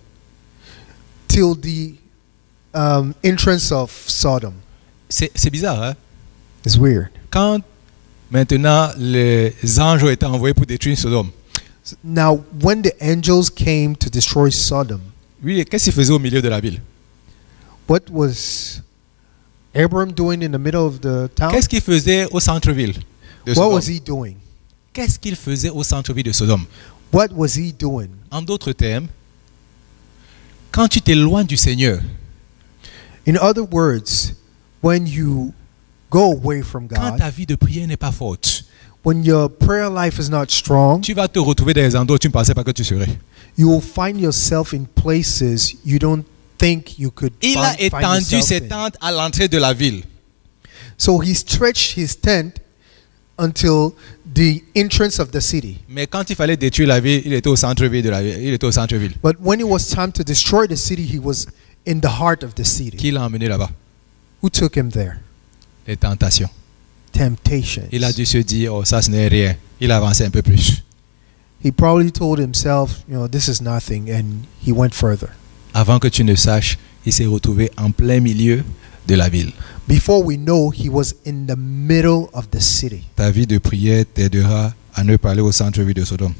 till the entrance of Sodom. C'est bizarre, hein? It's weird. Quand maintenant les anges ont été envoyés pour détruire Sodome, Now, when the angels came to destroy Sodom, lui, qu'est-ce qu'il faisait au milieu de la ville? what was Abram doing in the middle of the town? Qu'est-ce qu'il faisait au centre-ville de What Sodome? was he doing? Qu'est-ce qu'il faisait au centre-ville de Sodome? What was he doing? En d'autres termes, quand tu t'éloignes du Seigneur, In other words, when you go away from Quand God, ta vie de prière n'est pas forte, when your prayer life is not strong, tu vas te retrouver dans des endroits où tu ne pensais pas que tu serais. you will find yourself in places you don't think you could Il a find étendu yourself ses in. tentes à l'entrée de la ville. So he stretched his tent until the entrance of the city. Mais quand il fallait détruire la ville, il était au centre-ville de la ville. Il était au centre-ville. But when it was time to destroy the city, he was in the heart of the city. Qui l'a emmené là-bas? Who took him there? Les tentations. Temptations. Il a dû se dire, oh, ça ce n'est rien. Il avançait un peu plus. He probably told himself, this is nothing, and he went further. Avant que tu ne saches, il s'est retrouvé en plein milieu de la ville. Before we know, he was in the middle of the city. Ta vie de prière t'aidera à ne pas aller au centre-ville de Sodome.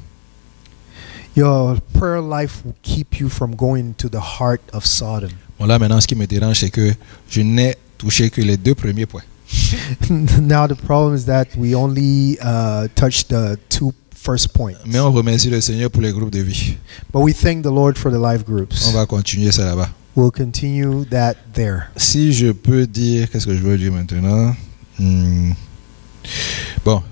Your prayer life will keep you from going to the heart of Sodom. Bon, là maintenant, ce qui me dérange, c'est que je n'ai touché que les 2 premiers points. Now the problem is that we only touched the 2 first points. Mais on remercie le Seigneur pour les groupes de vie. But we thank the Lord for the life On groups. va continuer ça là-bas. We'll continue that there. Si je peux dire, qu'est-ce que je veux dire maintenant? Bon,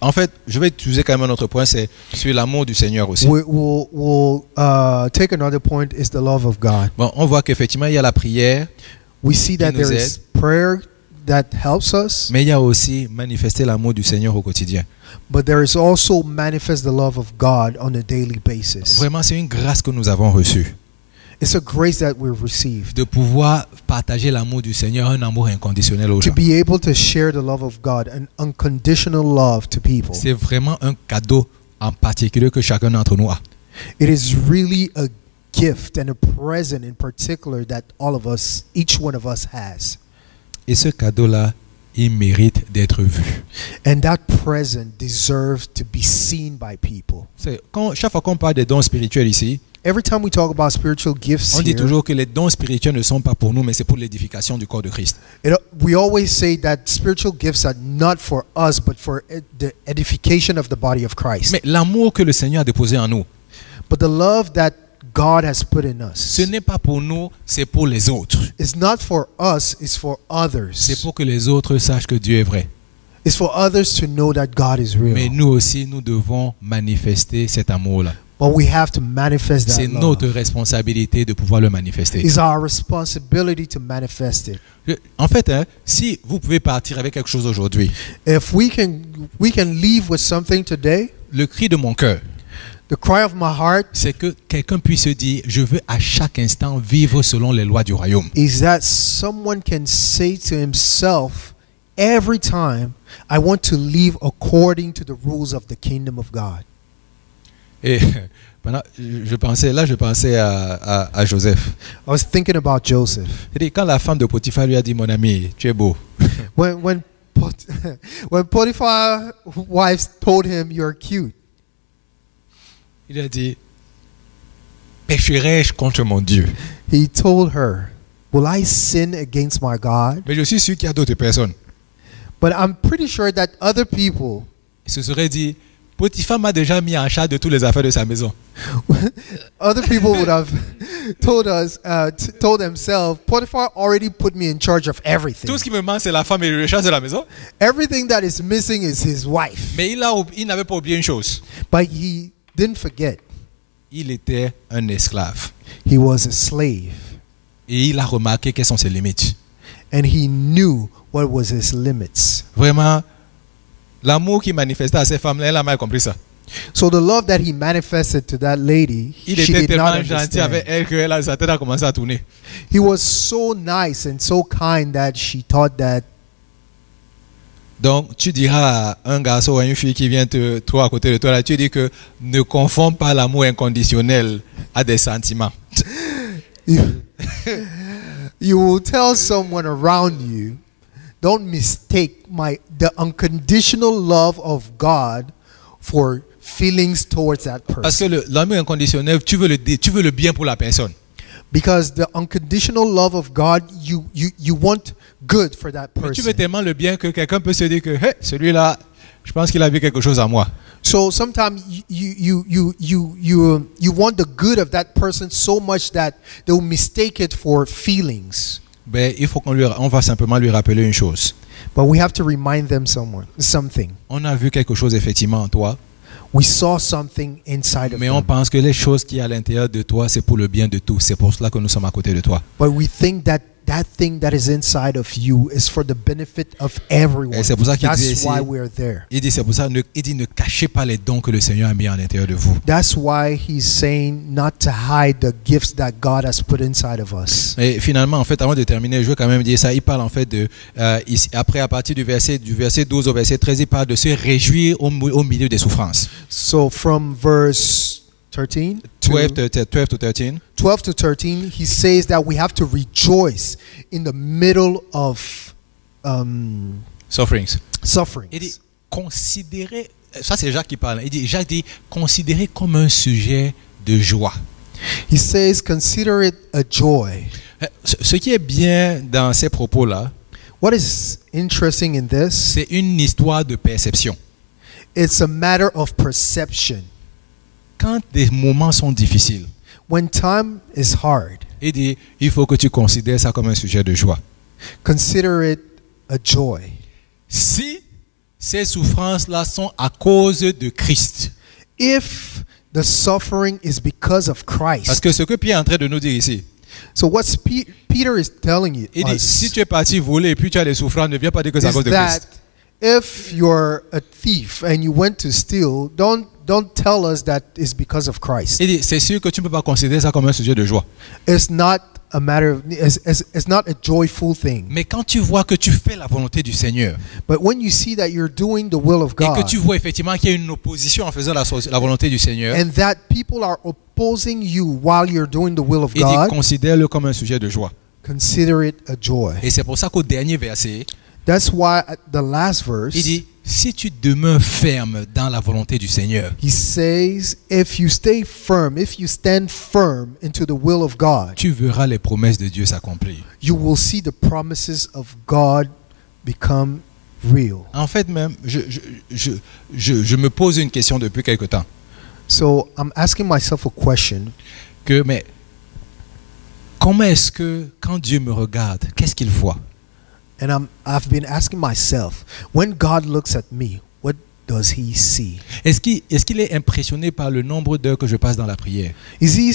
en fait, je vais utiliser quand même un autre point, c'est sur l'amour du Seigneur aussi. We'll take another point is the love of God. Bon, on voit qu'effectivement, il y a la prière, We see that nous there is prayer that helps us, mais il y a aussi manifester l'amour du Seigneur au quotidien. but there is also manifest the love of God on a daily basis. Vraiment, c'est une grâce que nous avons reçue It's a grace that we've received de pouvoir partager l'amour du Seigneur, un amour inconditionnel aux to gens. be able to share the love of God, an unconditional love to people. C'est vraiment un cadeau en particulier que chacun d'entre nous a. It is really a gift and a present in particular that all of us, each one of us has. Et ce cadeau-là, il mérite d'être vu. And that present deserves to be seen by people. Chaque fois qu'on parle des dons spirituels ici, Every time we talk about spiritual gifts on dit here, toujours que les dons spirituels ne sont pas pour nous, mais c'est pour l'édification du corps de Christ. we always say that spiritual gifts are not for us, but for the edification of the body of Christ. Mais l'amour que le Seigneur a déposé en nous, But the love that God has put in us, ce n'est pas pour nous, c'est pour les autres. it's not for us, it's for C'est others. pour que les autres sachent que Dieu est vrai. It's for others to know that God is Mais real. nous aussi, nous devons manifester cet amour-là. But we have to manifest C'est that notre love. responsabilité de pouvoir le manifester. It's our responsibility to manifest it. En fait, si vous pouvez partir avec quelque chose aujourd'hui, If we can leave with something today, le cri de mon cœur, the cry of my heart c'est que quelqu'un puisse se dire, je veux à chaque instant vivre selon les lois du royaume. is that someone can say to himself every time, I want to live according to the rules of the kingdom of God. Et je pensais à Joseph. I was thinking about Joseph. C'est-à-dire, quand la femme de Potiphar lui a dit, mon ami, tu es beau. When Potiphar's wives told him, you're cute, Il a dit, pécherai-je contre mon Dieu? he told her, will I sin against my God? Mais je suis sûr qu'il y a d'autres personnes. But I'm pretty sure that other people, Ils se seraient dit, Potiphar m'a déjà mis en charge de toutes les affaires de sa maison. other people would have told us, told themselves, Potiphar already put me in charge of everything. Tout ce qui me manque, c'est la femme et le charge de la maison. Everything that is missing is his wife. Mais il n'avait pas oublié une chose. But he didn't forget. Il était un esclave. He was a slave. Et il a remarqué quelles sont ses limites. And he knew what was his limits. Vraiment, l'amour qu'il manifestait à ces femmes-là, elle a mal compris ça. So the love that he manifested to that lady, Il she était did not tellement gentil avec understand. elle que sa tête a commencé à tourner. He was so nice and so kind that she thought that. Donc, tu diras à un garçon ou à une fille qui vient te trouver à côté de toi, là, tu dis que ne confonds pas l'amour inconditionnel à des sentiments. You will tell someone around you, don't mistake the unconditional love of God for feelings towards that Parce que person. l'amour inconditionnel, tu veux le bien pour la personne. Because the unconditional love of God, you want good for that Mais tu veux person. tellement le bien que quelqu'un peut se dire que hey, celui-là, je pense qu'il a vu quelque chose en moi. So sometimes you want the good of that person so much that they'll mistake it for feelings. ben, on va simplement lui rappeler une chose. But we have to remind them something. On a vu quelque chose effectivement en toi, We saw something inside of mais on them. pense que les choses qui sont à l'intérieur de toi, c'est pour le bien de tous. C'est pour cela que nous sommes à côté de toi. But we think that that thing that is inside of you is for the benefit of everyone. Et c'est pour ça qu'il dit That's ici, why we're there. il dit, c'est pour ça, il dit, ne cachez pas les dons que le Seigneur a mis à l'intérieur de vous. That's why he's saying not to hide the gifts that God has put inside of us. Et finalement, en fait, avant de terminer, je veux quand même dire ça. Il parle en fait de, ici, après, à partir du verset 12 au verset 13, il parle de se réjouir au milieu des souffrances. So from verse 13 12 to to 13. 12 to 13, he says that we have to rejoice in the middle of Sufferings. sufferings. Il dit, considérez, ça c'est Jacques qui parle. Jacques dit, considérez comme un sujet de joie. He says, consider it a joy. Ce qui est bien dans ces propos-là, What is interesting in this? c'est une histoire de perception. It's a matter of perception. Quand des moments sont difficiles, When time is hard, il dit, il faut que tu considères ça comme un sujet de joie. consider it a joy. Si ces souffrances-là sont à cause de Christ, If the suffering is because of parce Christ. que ce que Pierre est en train de nous dire ici, So what Peter is telling you il dit, si us tu es parti voler et puis tu as des souffrances, ne viens pas dire que c'est à is cause de that Christ. if you're a thief and you went to steal, don't tell us that it's because of Christ. Il dit, c'est sûr que tu ne peux pas considérer ça comme un sujet de joie. It's not a matter of, it's not a joyful thing. Mais quand tu vois que tu fais la volonté du Seigneur But when you see that you're doing the will of et que God tu vois effectivement qu'il y a une opposition en faisant la volonté du Seigneur, and that people are opposing you while you're doing the will of il dit, God, considère-le comme un sujet de joie. consider it a joy. Et c'est pour ça qu'au dernier verset, That's why at the last verse, il dit, si tu demeures ferme dans la volonté du Seigneur, he says, if you stay firm, if you stand firm into the will of God, tu verras les promesses de Dieu s'accomplir. you will see the promises of God become real. En fait, même, je me pose une question depuis quelque temps. So I'm asking myself a question. Mais comment est-ce que quand Dieu me regarde, qu'est-ce qu'il voit? And I've been asking myself, when God looks at me, what does he see? Est-ce qu'il est impressionné par le nombre d'heures que je passe dans la prière? Is he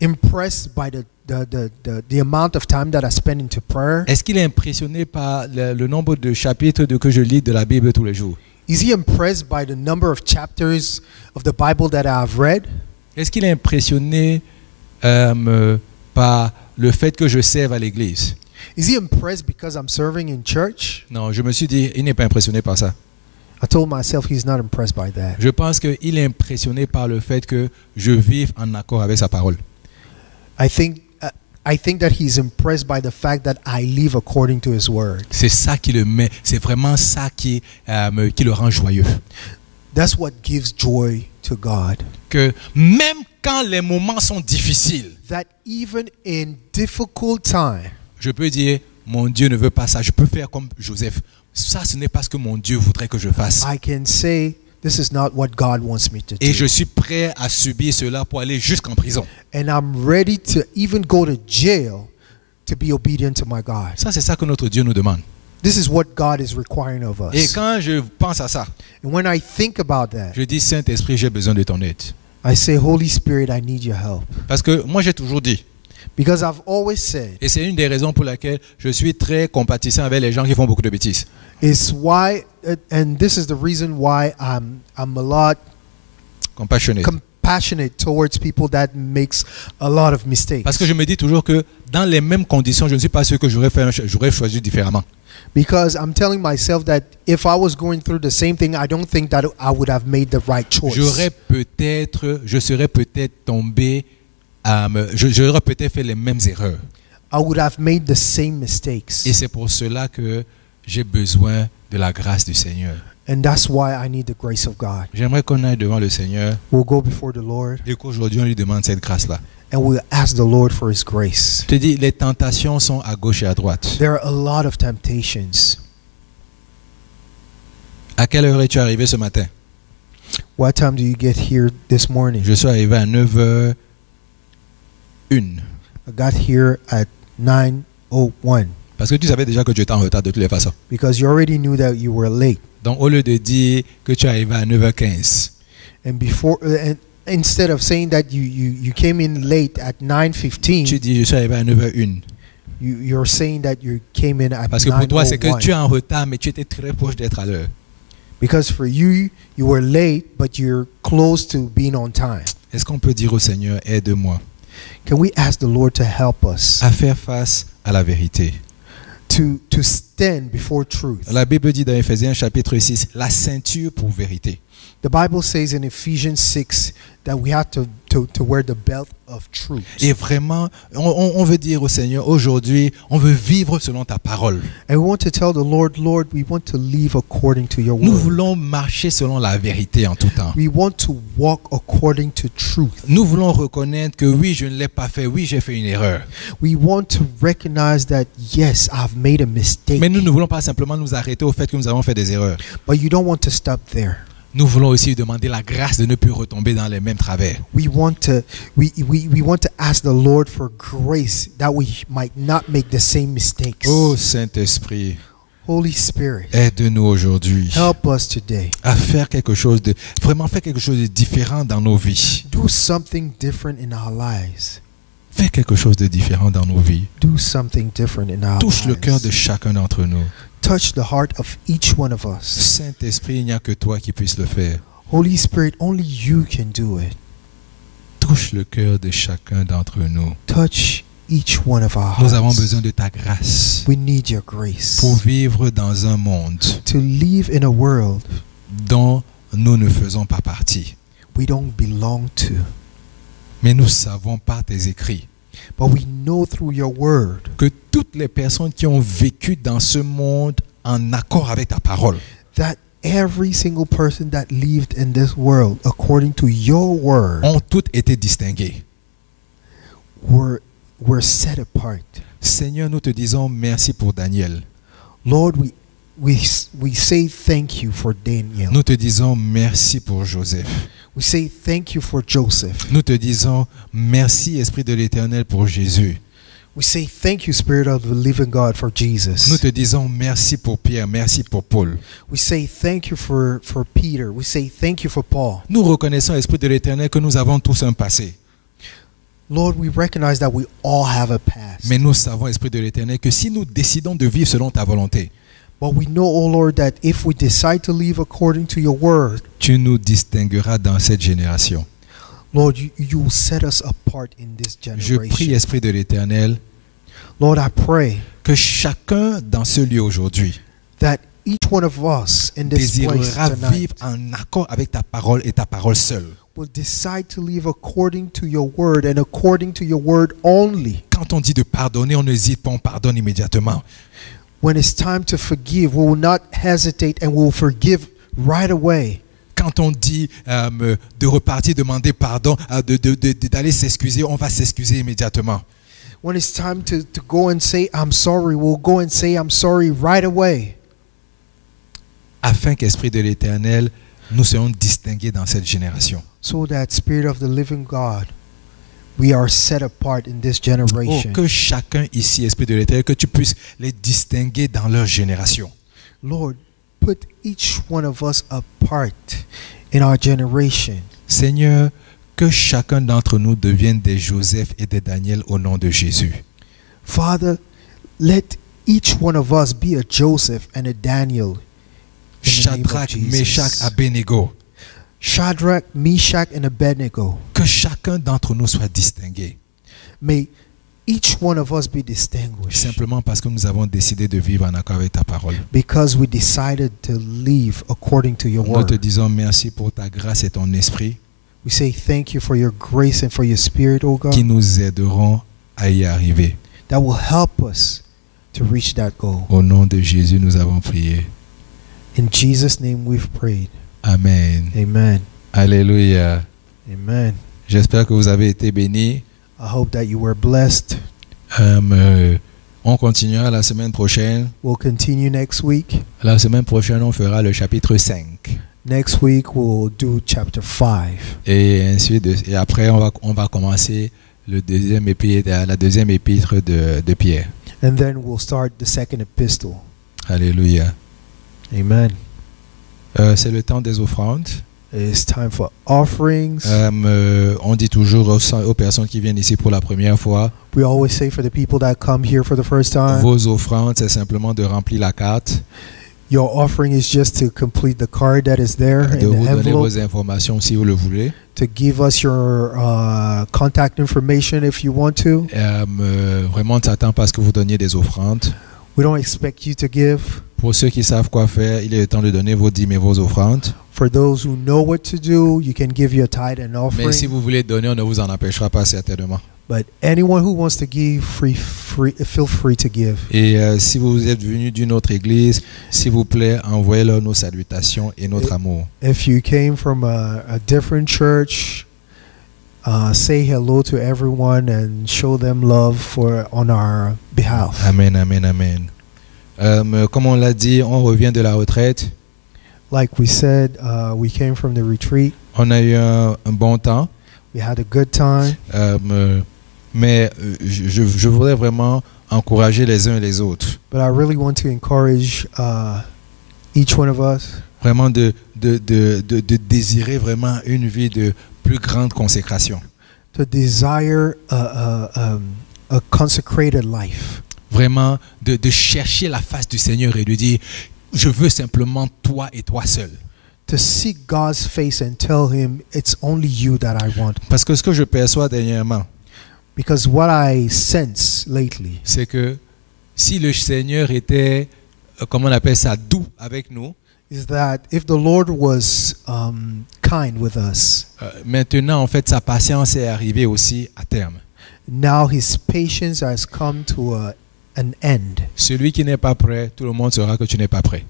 impressed by the amount of time that I spend into prayer? Est-ce qu'il est impressionné par le nombre de chapitres que je lis de la Bible tous les jours? Is he impressed by the number of chapters of the Bible that I've read? Est-ce qu'il est impressionné par le fait que je serve à l'église? Is he impressed because I'm serving in church? Non, je me suis dit, il n'est pas impressionné par ça. I told myself he's not impressed by that. Je pense qu'il est impressionné par le fait que je vive en accord avec sa parole. I think that he's impressed by the fact that I live according to his word. C'est ça qui le met, c'est vraiment ça qui le rend joyeux. That's what gives joy to God. Que même quand les moments sont difficiles, That even in difficult time, je peux dire, mon Dieu ne veut pas ça. Je peux faire comme Joseph. Ça, ce n'est pas ce que mon Dieu voudrait que je fasse. I can say, this is not what God wants me to Et je do. suis prêt à subir cela pour aller jusqu'en prison. And I'm ready to even go to jail to be obedient to my God. Ça, c'est ça que notre Dieu nous demande. This is what God is requiring of Et us. quand je pense à ça, And when I think about that, je dis, Saint-Esprit, j'ai besoin de ton aide. I say, Holy Spirit, I need your help. Parce que moi, j'ai toujours dit, Because I've always said, et c'est une des raisons pour laquelle je suis très compatissant avec les gens qui font beaucoup de bêtises. it's why, and this is the reason why I'm a lot Compassionné. compassionate towards people that makes a lot of mistakes. Parce que je me dis toujours que dans les mêmes conditions, je ne suis pas sûr que j'aurais choisi différemment. Because I'm telling myself that if I was going through the same thing, I don't think that I would have made the right choice. Je serais peut-être tombé, j'aurais peut-être fait les mêmes erreurs. I would have made the same mistakes. Et c'est pour cela que j'ai besoin de la grâce du Seigneur. And that's why I need the grace of God. J'aimerais qu'on aille devant le Seigneur We'll go before the Lord et qu'aujourd'hui on lui demande cette grâce-là. and we'll ask the Lord for His grace. Je te dis, les tentations sont à gauche et à droite. There are a lot of temptations. À quelle heure es-tu arrivé ce matin? What time do you get here this morning? Je suis arrivé à 9h01. I got here at 9:01. 9:01 Parce que tu savais déjà que tu étais en retard de toutes les façons. because you already knew that you were late. Donc, au lieu de dire que tu es arrivé à 9h15, And and instead of saying that you came in late at tu 9:15, dis je suis arrivé à 9h01. you're saying that you came in at Parce que pour toi, c'est que tu es 9:01. en retard, mais tu étais très proche d'être à l'heure. Because for you, you were late, but you're close to being on time. Est-ce qu'on peut dire au Seigneur, aide-moi Can we ask the Lord to help us à faire face à la vérité? to stand before truth? La Bible dit dans Éphésiens chapitre 6, la ceinture pour vérité. The Bible says in Ephesians 6 that we have to wear the belt of truth. Et vraiment, on veut dire au Seigneur, aujourd'hui, on veut vivre selon ta parole. And we want to tell the Lord, Lord, we want to live according to your Nous word. voulons marcher selon la vérité en tout temps. We want to walk according to truth. Nous voulons reconnaître que oui, je ne l'ai pas fait, oui, j'ai fait une erreur. We want to recognize that, yes, I've made a mistake. Mais nous ne voulons pas simplement nous arrêter au fait que nous avons fait des erreurs. But you don't want to stop there. Nous voulons aussi demander la grâce de ne plus retomber dans les mêmes travers. We want to ask the Lord for grace that we might not make the same mistakes. Oh Saint-Esprit, Holy Spirit, aide-nous aujourd'hui help us today. à faire quelque chose de vraiment faire quelque chose de différent dans nos vies. Do something different in our lives. Fais quelque chose de différent dans nos vies. Do something different in our Touche le cœur lives. de chacun d'entre nous. Touch the heart of each one of us. Saint-Esprit, il n'y a que toi qui puisses le faire. Holy Spirit, only you can do it. Touche le cœur de chacun d'entre nous. Touch each one of our Nous avons hearts. besoin de ta grâce We need your grace pour vivre dans un monde to live in a world dont nous ne faisons pas partie. we don't belong to. Mais nous savons par tes écrits But we know through your word que toutes les personnes qui ont vécu dans ce monde en accord avec ta parole that every single person that lived in this world according to your word ont toutes été distinguées. were set apart. Seigneur, nous te disons merci pour Daniel. Lord, we say thank you for Daniel. Nous te disons merci pour Joseph. We say thank you for Joseph. Nous te disons merci, Esprit de l'Éternel, pour Jésus. We say thank you, Spirit of the living God, for Nous Jesus. te disons merci pour Pierre, merci pour Paul. We say thank you for Peter. We say thank you for Paul. Nous reconnaissons, Esprit de l'Éternel, que nous avons tous un passé. Lord, we recognize that we all have a past. Mais nous savons, Esprit de l'Éternel, que si nous décidons de vivre selon ta volonté, But we know, oh Lord, that if we decide to live according to your word, tu nous distingueras dans cette génération. Lord, you will set us apart in this Je prie, generation. Esprit de l'Éternel, Lord, I pray que chacun dans ce lieu aujourd'hui that each one of us in this place désirera tonight vivre en accord avec ta parole et ta parole seule. will decide to live according to your word and according to your word only. Quand on dit de pardonner, on n'hésite pas, on pardonne immédiatement. When it's time to forgive, we will not hesitate and we will forgive right away. Quand on dit de repartir, demander pardon, d'aller s'excuser, on va s'excuser immédiatement. When it's time to go and say, I'm sorry, we'll go and say, I'm sorry right away. Afin qu'Esprit de l'Éternel, nous soyons distingués dans cette génération. So that Spirit of the living God, we are set apart in this Oh, generation. que chacun ici, Esprit de l'Éternel, que tu puisses les distinguer dans leur génération. Lord, put each one of us apart in our generation. Seigneur, que chacun d'entre nous devienne des Joseph et des Daniel au nom de Jésus. Father, let each one of us be a Joseph and a Daniel. In the name of Shadrach, Meshach, Jesus. Abednego. Shadrach, Meshach, and Abednego. Que chacun d'entre nous soit distingué. May each one of us be distinguished Simplement parce que nous avons décidé de vivre en accord avec ta parole. because we decided to live according to your Nous te word. disons merci pour ta grâce et ton esprit We say thank you for your grace and for your spirit, O qui God, nous aideront à y arriver. that will help us to reach that goal. Au nom de Jésus, nous avons prié. In Jesus' name we've prayed. Amen. Amen. Alléluia. Amen. J'espère que vous avez été bénis. I hope that you were blessed. On continuera la semaine prochaine. We'll continue next week. La semaine prochaine, on fera le chapitre 5. Next week we'll do chapter 5. Et ainsi et après, on va commencer la deuxième épître de Pierre. And then we'll start the second epistle. Alléluia. Amen. C'est le temps des offrandes. It's time for offerings. On dit toujours aux personnes qui viennent ici pour la première fois, We always say for the people that come here for the first time, vos offrandes, c'est simplement de remplir la carte, your offering is just to complete the card that is there de in vous the donner envelope, vos informations si vous le voulez. to give us your contact information if you want to. Vraiment, on ne s'attend pas à ce que vous donniez des offrandes. We don't expect you to give. Pour ceux qui savent quoi faire, il est le temps de donner vos dîmes et vos offrandes. For those who know what to do, you can give your tithe and Mais si offering. vous voulez donner, on ne vous en empêchera pas certainement. But anyone who wants to give, feel free to give. Et si vous êtes venu d'une autre église, s'il vous plaît, envoyez-leur nos salutations et notre amour. If you came from a different church, say hello to everyone and show them love on our behalf. Amen, amen, amen. Comme on l'a dit, on revient de la retraite. Like we said, we came from the retreat. On a eu un bon temps. We had a good time. Mais je voudrais vraiment encourager les uns et les autres. But I really want to encourage each one of us Vraiment de désirer vraiment une vie de plus grande consécration. to desire a consecrated life. Vraiment de chercher la face du Seigneur et de dire, je veux simplement toi et toi seul. To seek God's face and tell Him it's only you that I want. Parce que ce que je perçois dernièrement, Because what I sense lately c'est que si le Seigneur était, comment on appelle ça, doux avec nous, is that if the Lord was kind with us, maintenant en fait sa patience est arrivée aussi à terme. now His patience has come to an end. Celui qui n'est pas prêt, tout le monde saura que tu n'es pas prêt.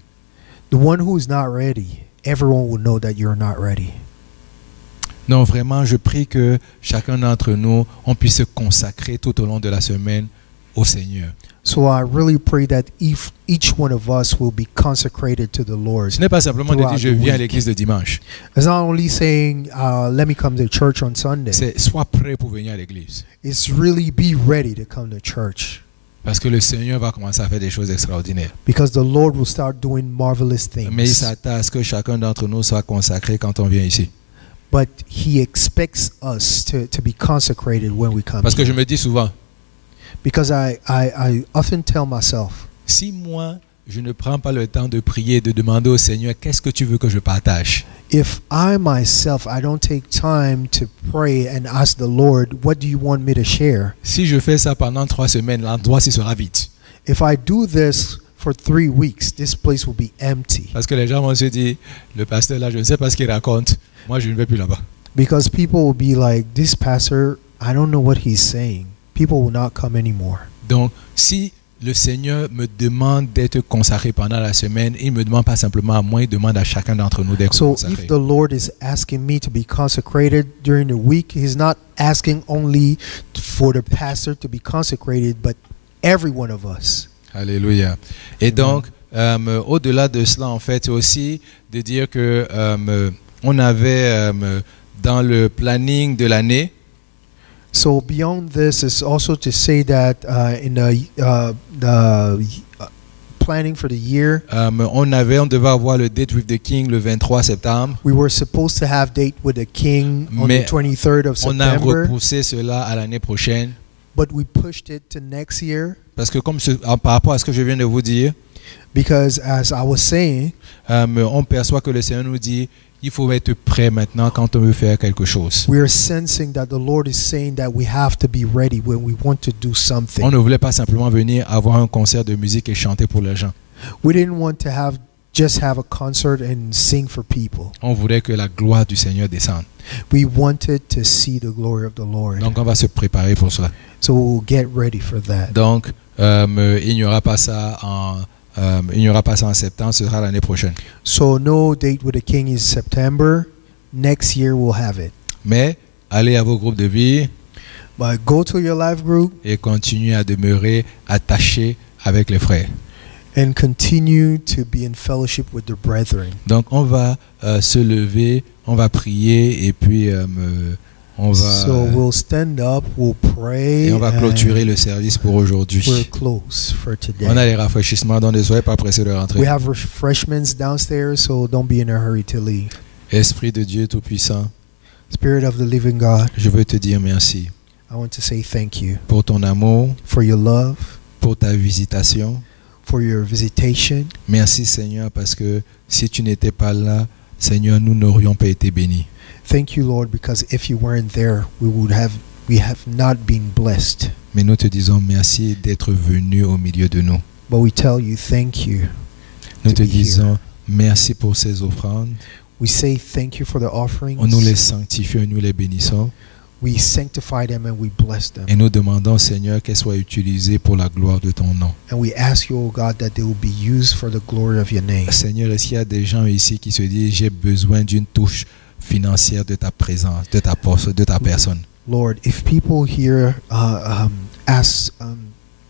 The one who is not ready, everyone will know that you're not ready. Non, vraiment, je prie que chacun d'entre nous, on puisse se consacrer tout au long de la semaine au Seigneur. So I really pray that if each one of us will be consecrated to the Lord. Ce n'est pas simplement de dire Throughout je the viens à week. l'église le dimanche. It's not only saying, let me come to church on Sunday. C'est sois prêt pour venir à l'église. It's really be ready to come to church. Parce que le Seigneur va commencer à faire des choses extraordinaires. Because the Lord will start doing marvelous things. Mais il s'attend à ce que chacun d'entre nous soit consacré quand on vient ici. But He expects us to be consecrated when we come. Parce que je here. me dis souvent, Because I often tell myself, si moi, je ne prends pas le temps de prier, de demander au Seigneur, qu'est-ce que tu veux que je partage? if I myself, I don't take time to pray and ask the Lord, what do you want me to share? Si je fais ça pendant 3 semaines, l'endroit s'y sera vide. If I do this for 3 weeks, this place will be empty. Parce que les gens vont se dire, le pasteur là, je ne sais pas ce qu'il raconte. Moi, je ne vais plus là-bas. Because people will be like, this pastor, I don't know what he's saying. People will not come anymore. Donc, si le Seigneur me demande d'être consacré pendant la semaine, il ne me demande pas simplement à moi, il demande à chacun d'entre nous d'être So consacré. if the Lord is asking me to be consecrated during the week, He's not asking only for the pastor to be consecrated, but every one of us. Alléluia. Et donc, au-delà de cela, en fait, c'est aussi de dire que on avait dans le planning de l'année, So beyond this is also to say that in the planning for the year, on devait avoir le Date with the King le 23 septembre. we were supposed to have date with the King on Mais the 23rd of On a September, repoussé cela à l'année prochaine. but we pushed it to next year Parce que comme par rapport à ce que je viens de vous dire, because, as I was saying, on perçoit que le Seigneur nous dit, il faut être prêt maintenant quand on veut faire quelque chose. we are sensing that the Lord is saying that we have to be ready when we want to do On something. ne voulait pas simplement venir avoir un concert de musique et chanter pour les gens. We didn't want to just have a concert and sing for people. On voulait que la gloire du Seigneur descende. We wanted to see the glory of the Lord. Donc on va se préparer pour cela. So we'll get ready for that. Donc il n'y aura pas ça en septembre, ce sera l'année prochaine. So no date with the King is September. Next year we'll have it. Mais allez à vos groupes de vie But go to your life group et continuez à demeurer attachés avec les frères. and continue to be in fellowship with the brethren. Donc on va se lever, on va prier et puis On va, So we'll stand up, we'll pray, et on va clôturer and le service pour aujourd'hui. we're close for On a today. les rafraîchissements, donc ne soyez pas pressés de rentrer. We have refreshments downstairs, so don't be in a hurry to leave. Esprit de Dieu Tout-Puissant, Spirit of the living God, je veux te dire merci I want to say thank you pour ton amour, for your love, pour ta visitation. for your visitation. Merci Seigneur, parce que si tu n'étais pas là, Seigneur, nous n'aurions pas été bénis. Thank you, Lord, because if you weren't there, we have not been blessed. Mais nous te disons merci d'être venu au milieu de nous. But we tell you thank you. Nous to te be here. disons merci pour ces offrandes. We say thank you for the offerings. Nous les sanctifions et nous les bénissons. We sanctify them and we bless them. Et nous demandons, Seigneur, qu'elles soient utilisées pour la gloire de ton nom. And we ask you, O God, that they will be used for the glory of your name. Seigneur, est-ce qu'il y a des gens ici qui se disent, j'ai besoin d'une touche financière de ta présence, de ta personne? Lord, if people here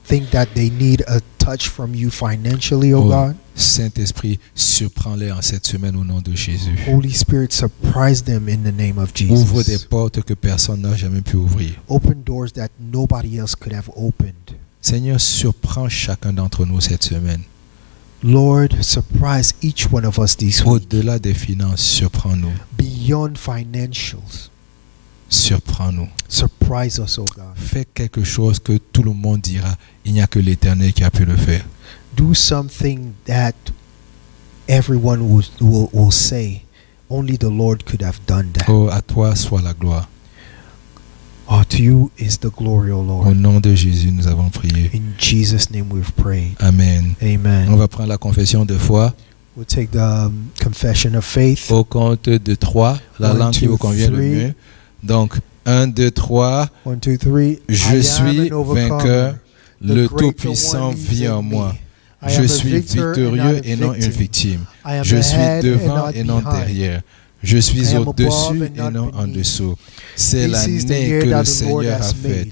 think that they need a touch from you financially, O Oh, God, Saint-Esprit, surprends-les en cette semaine au nom de Jésus. Holy Spirit, surprise them in the name of Ouvre des Jesus. portes que personne n'a jamais pu ouvrir. Open doors that nobody else could have opened. Seigneur, surprends chacun d'entre nous cette semaine. Lord, surprise each one of us this week. Au-delà des finances, surprends-nous. Beyond financials, Surprends-nous. surprise us, O God. Fais quelque chose que tout le monde dira, il n'y a que l'Éternel qui a pu le faire. Do something that everyone will say, only the Lord could have done that. Oh, à toi soit la gloire. Oh, to you is the glory, O Au Lord. nom de Jésus, nous avons prié. In Jesus' name we've prayed. Amen. On Amen. va prendre la confession de foi. We'll take the confession of faith. Au compte de 3, la One, langue qui two, vous convient le three. mieux. Donc, 1, 2, 3. 1, 2, 3. Je suis vainqueur. Le Tout-Puissant vit en moi. Je suis victorieux et non une victime. Je suis devant et non derrière. Je suis au-dessus et non en dessous. C'est l'année que le Seigneur a faite.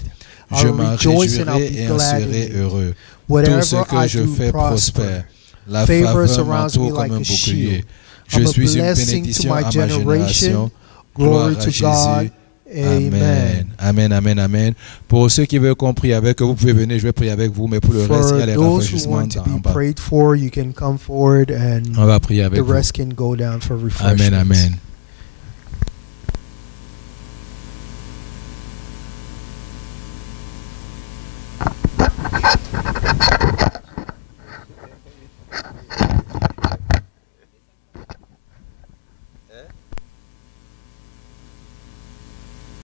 Je m'en réjouirai et en serai heureux. Tout ce que je fais prospère. La faveur m'entoure comme un bouclier. Je suis une bénédiction à ma génération. Gloire à Jésus. Amen. Amen, amen, amen. Pour ceux qui veulent qu'on prie avec eux, vous pouvez venir, je vais prier avec vous, mais pour le reste, il y a les For those who rafraîchissements want to en be bas. prayed for, you can come forward and On va prier avec the vous. rest can go down for Amen, refreshments. amen.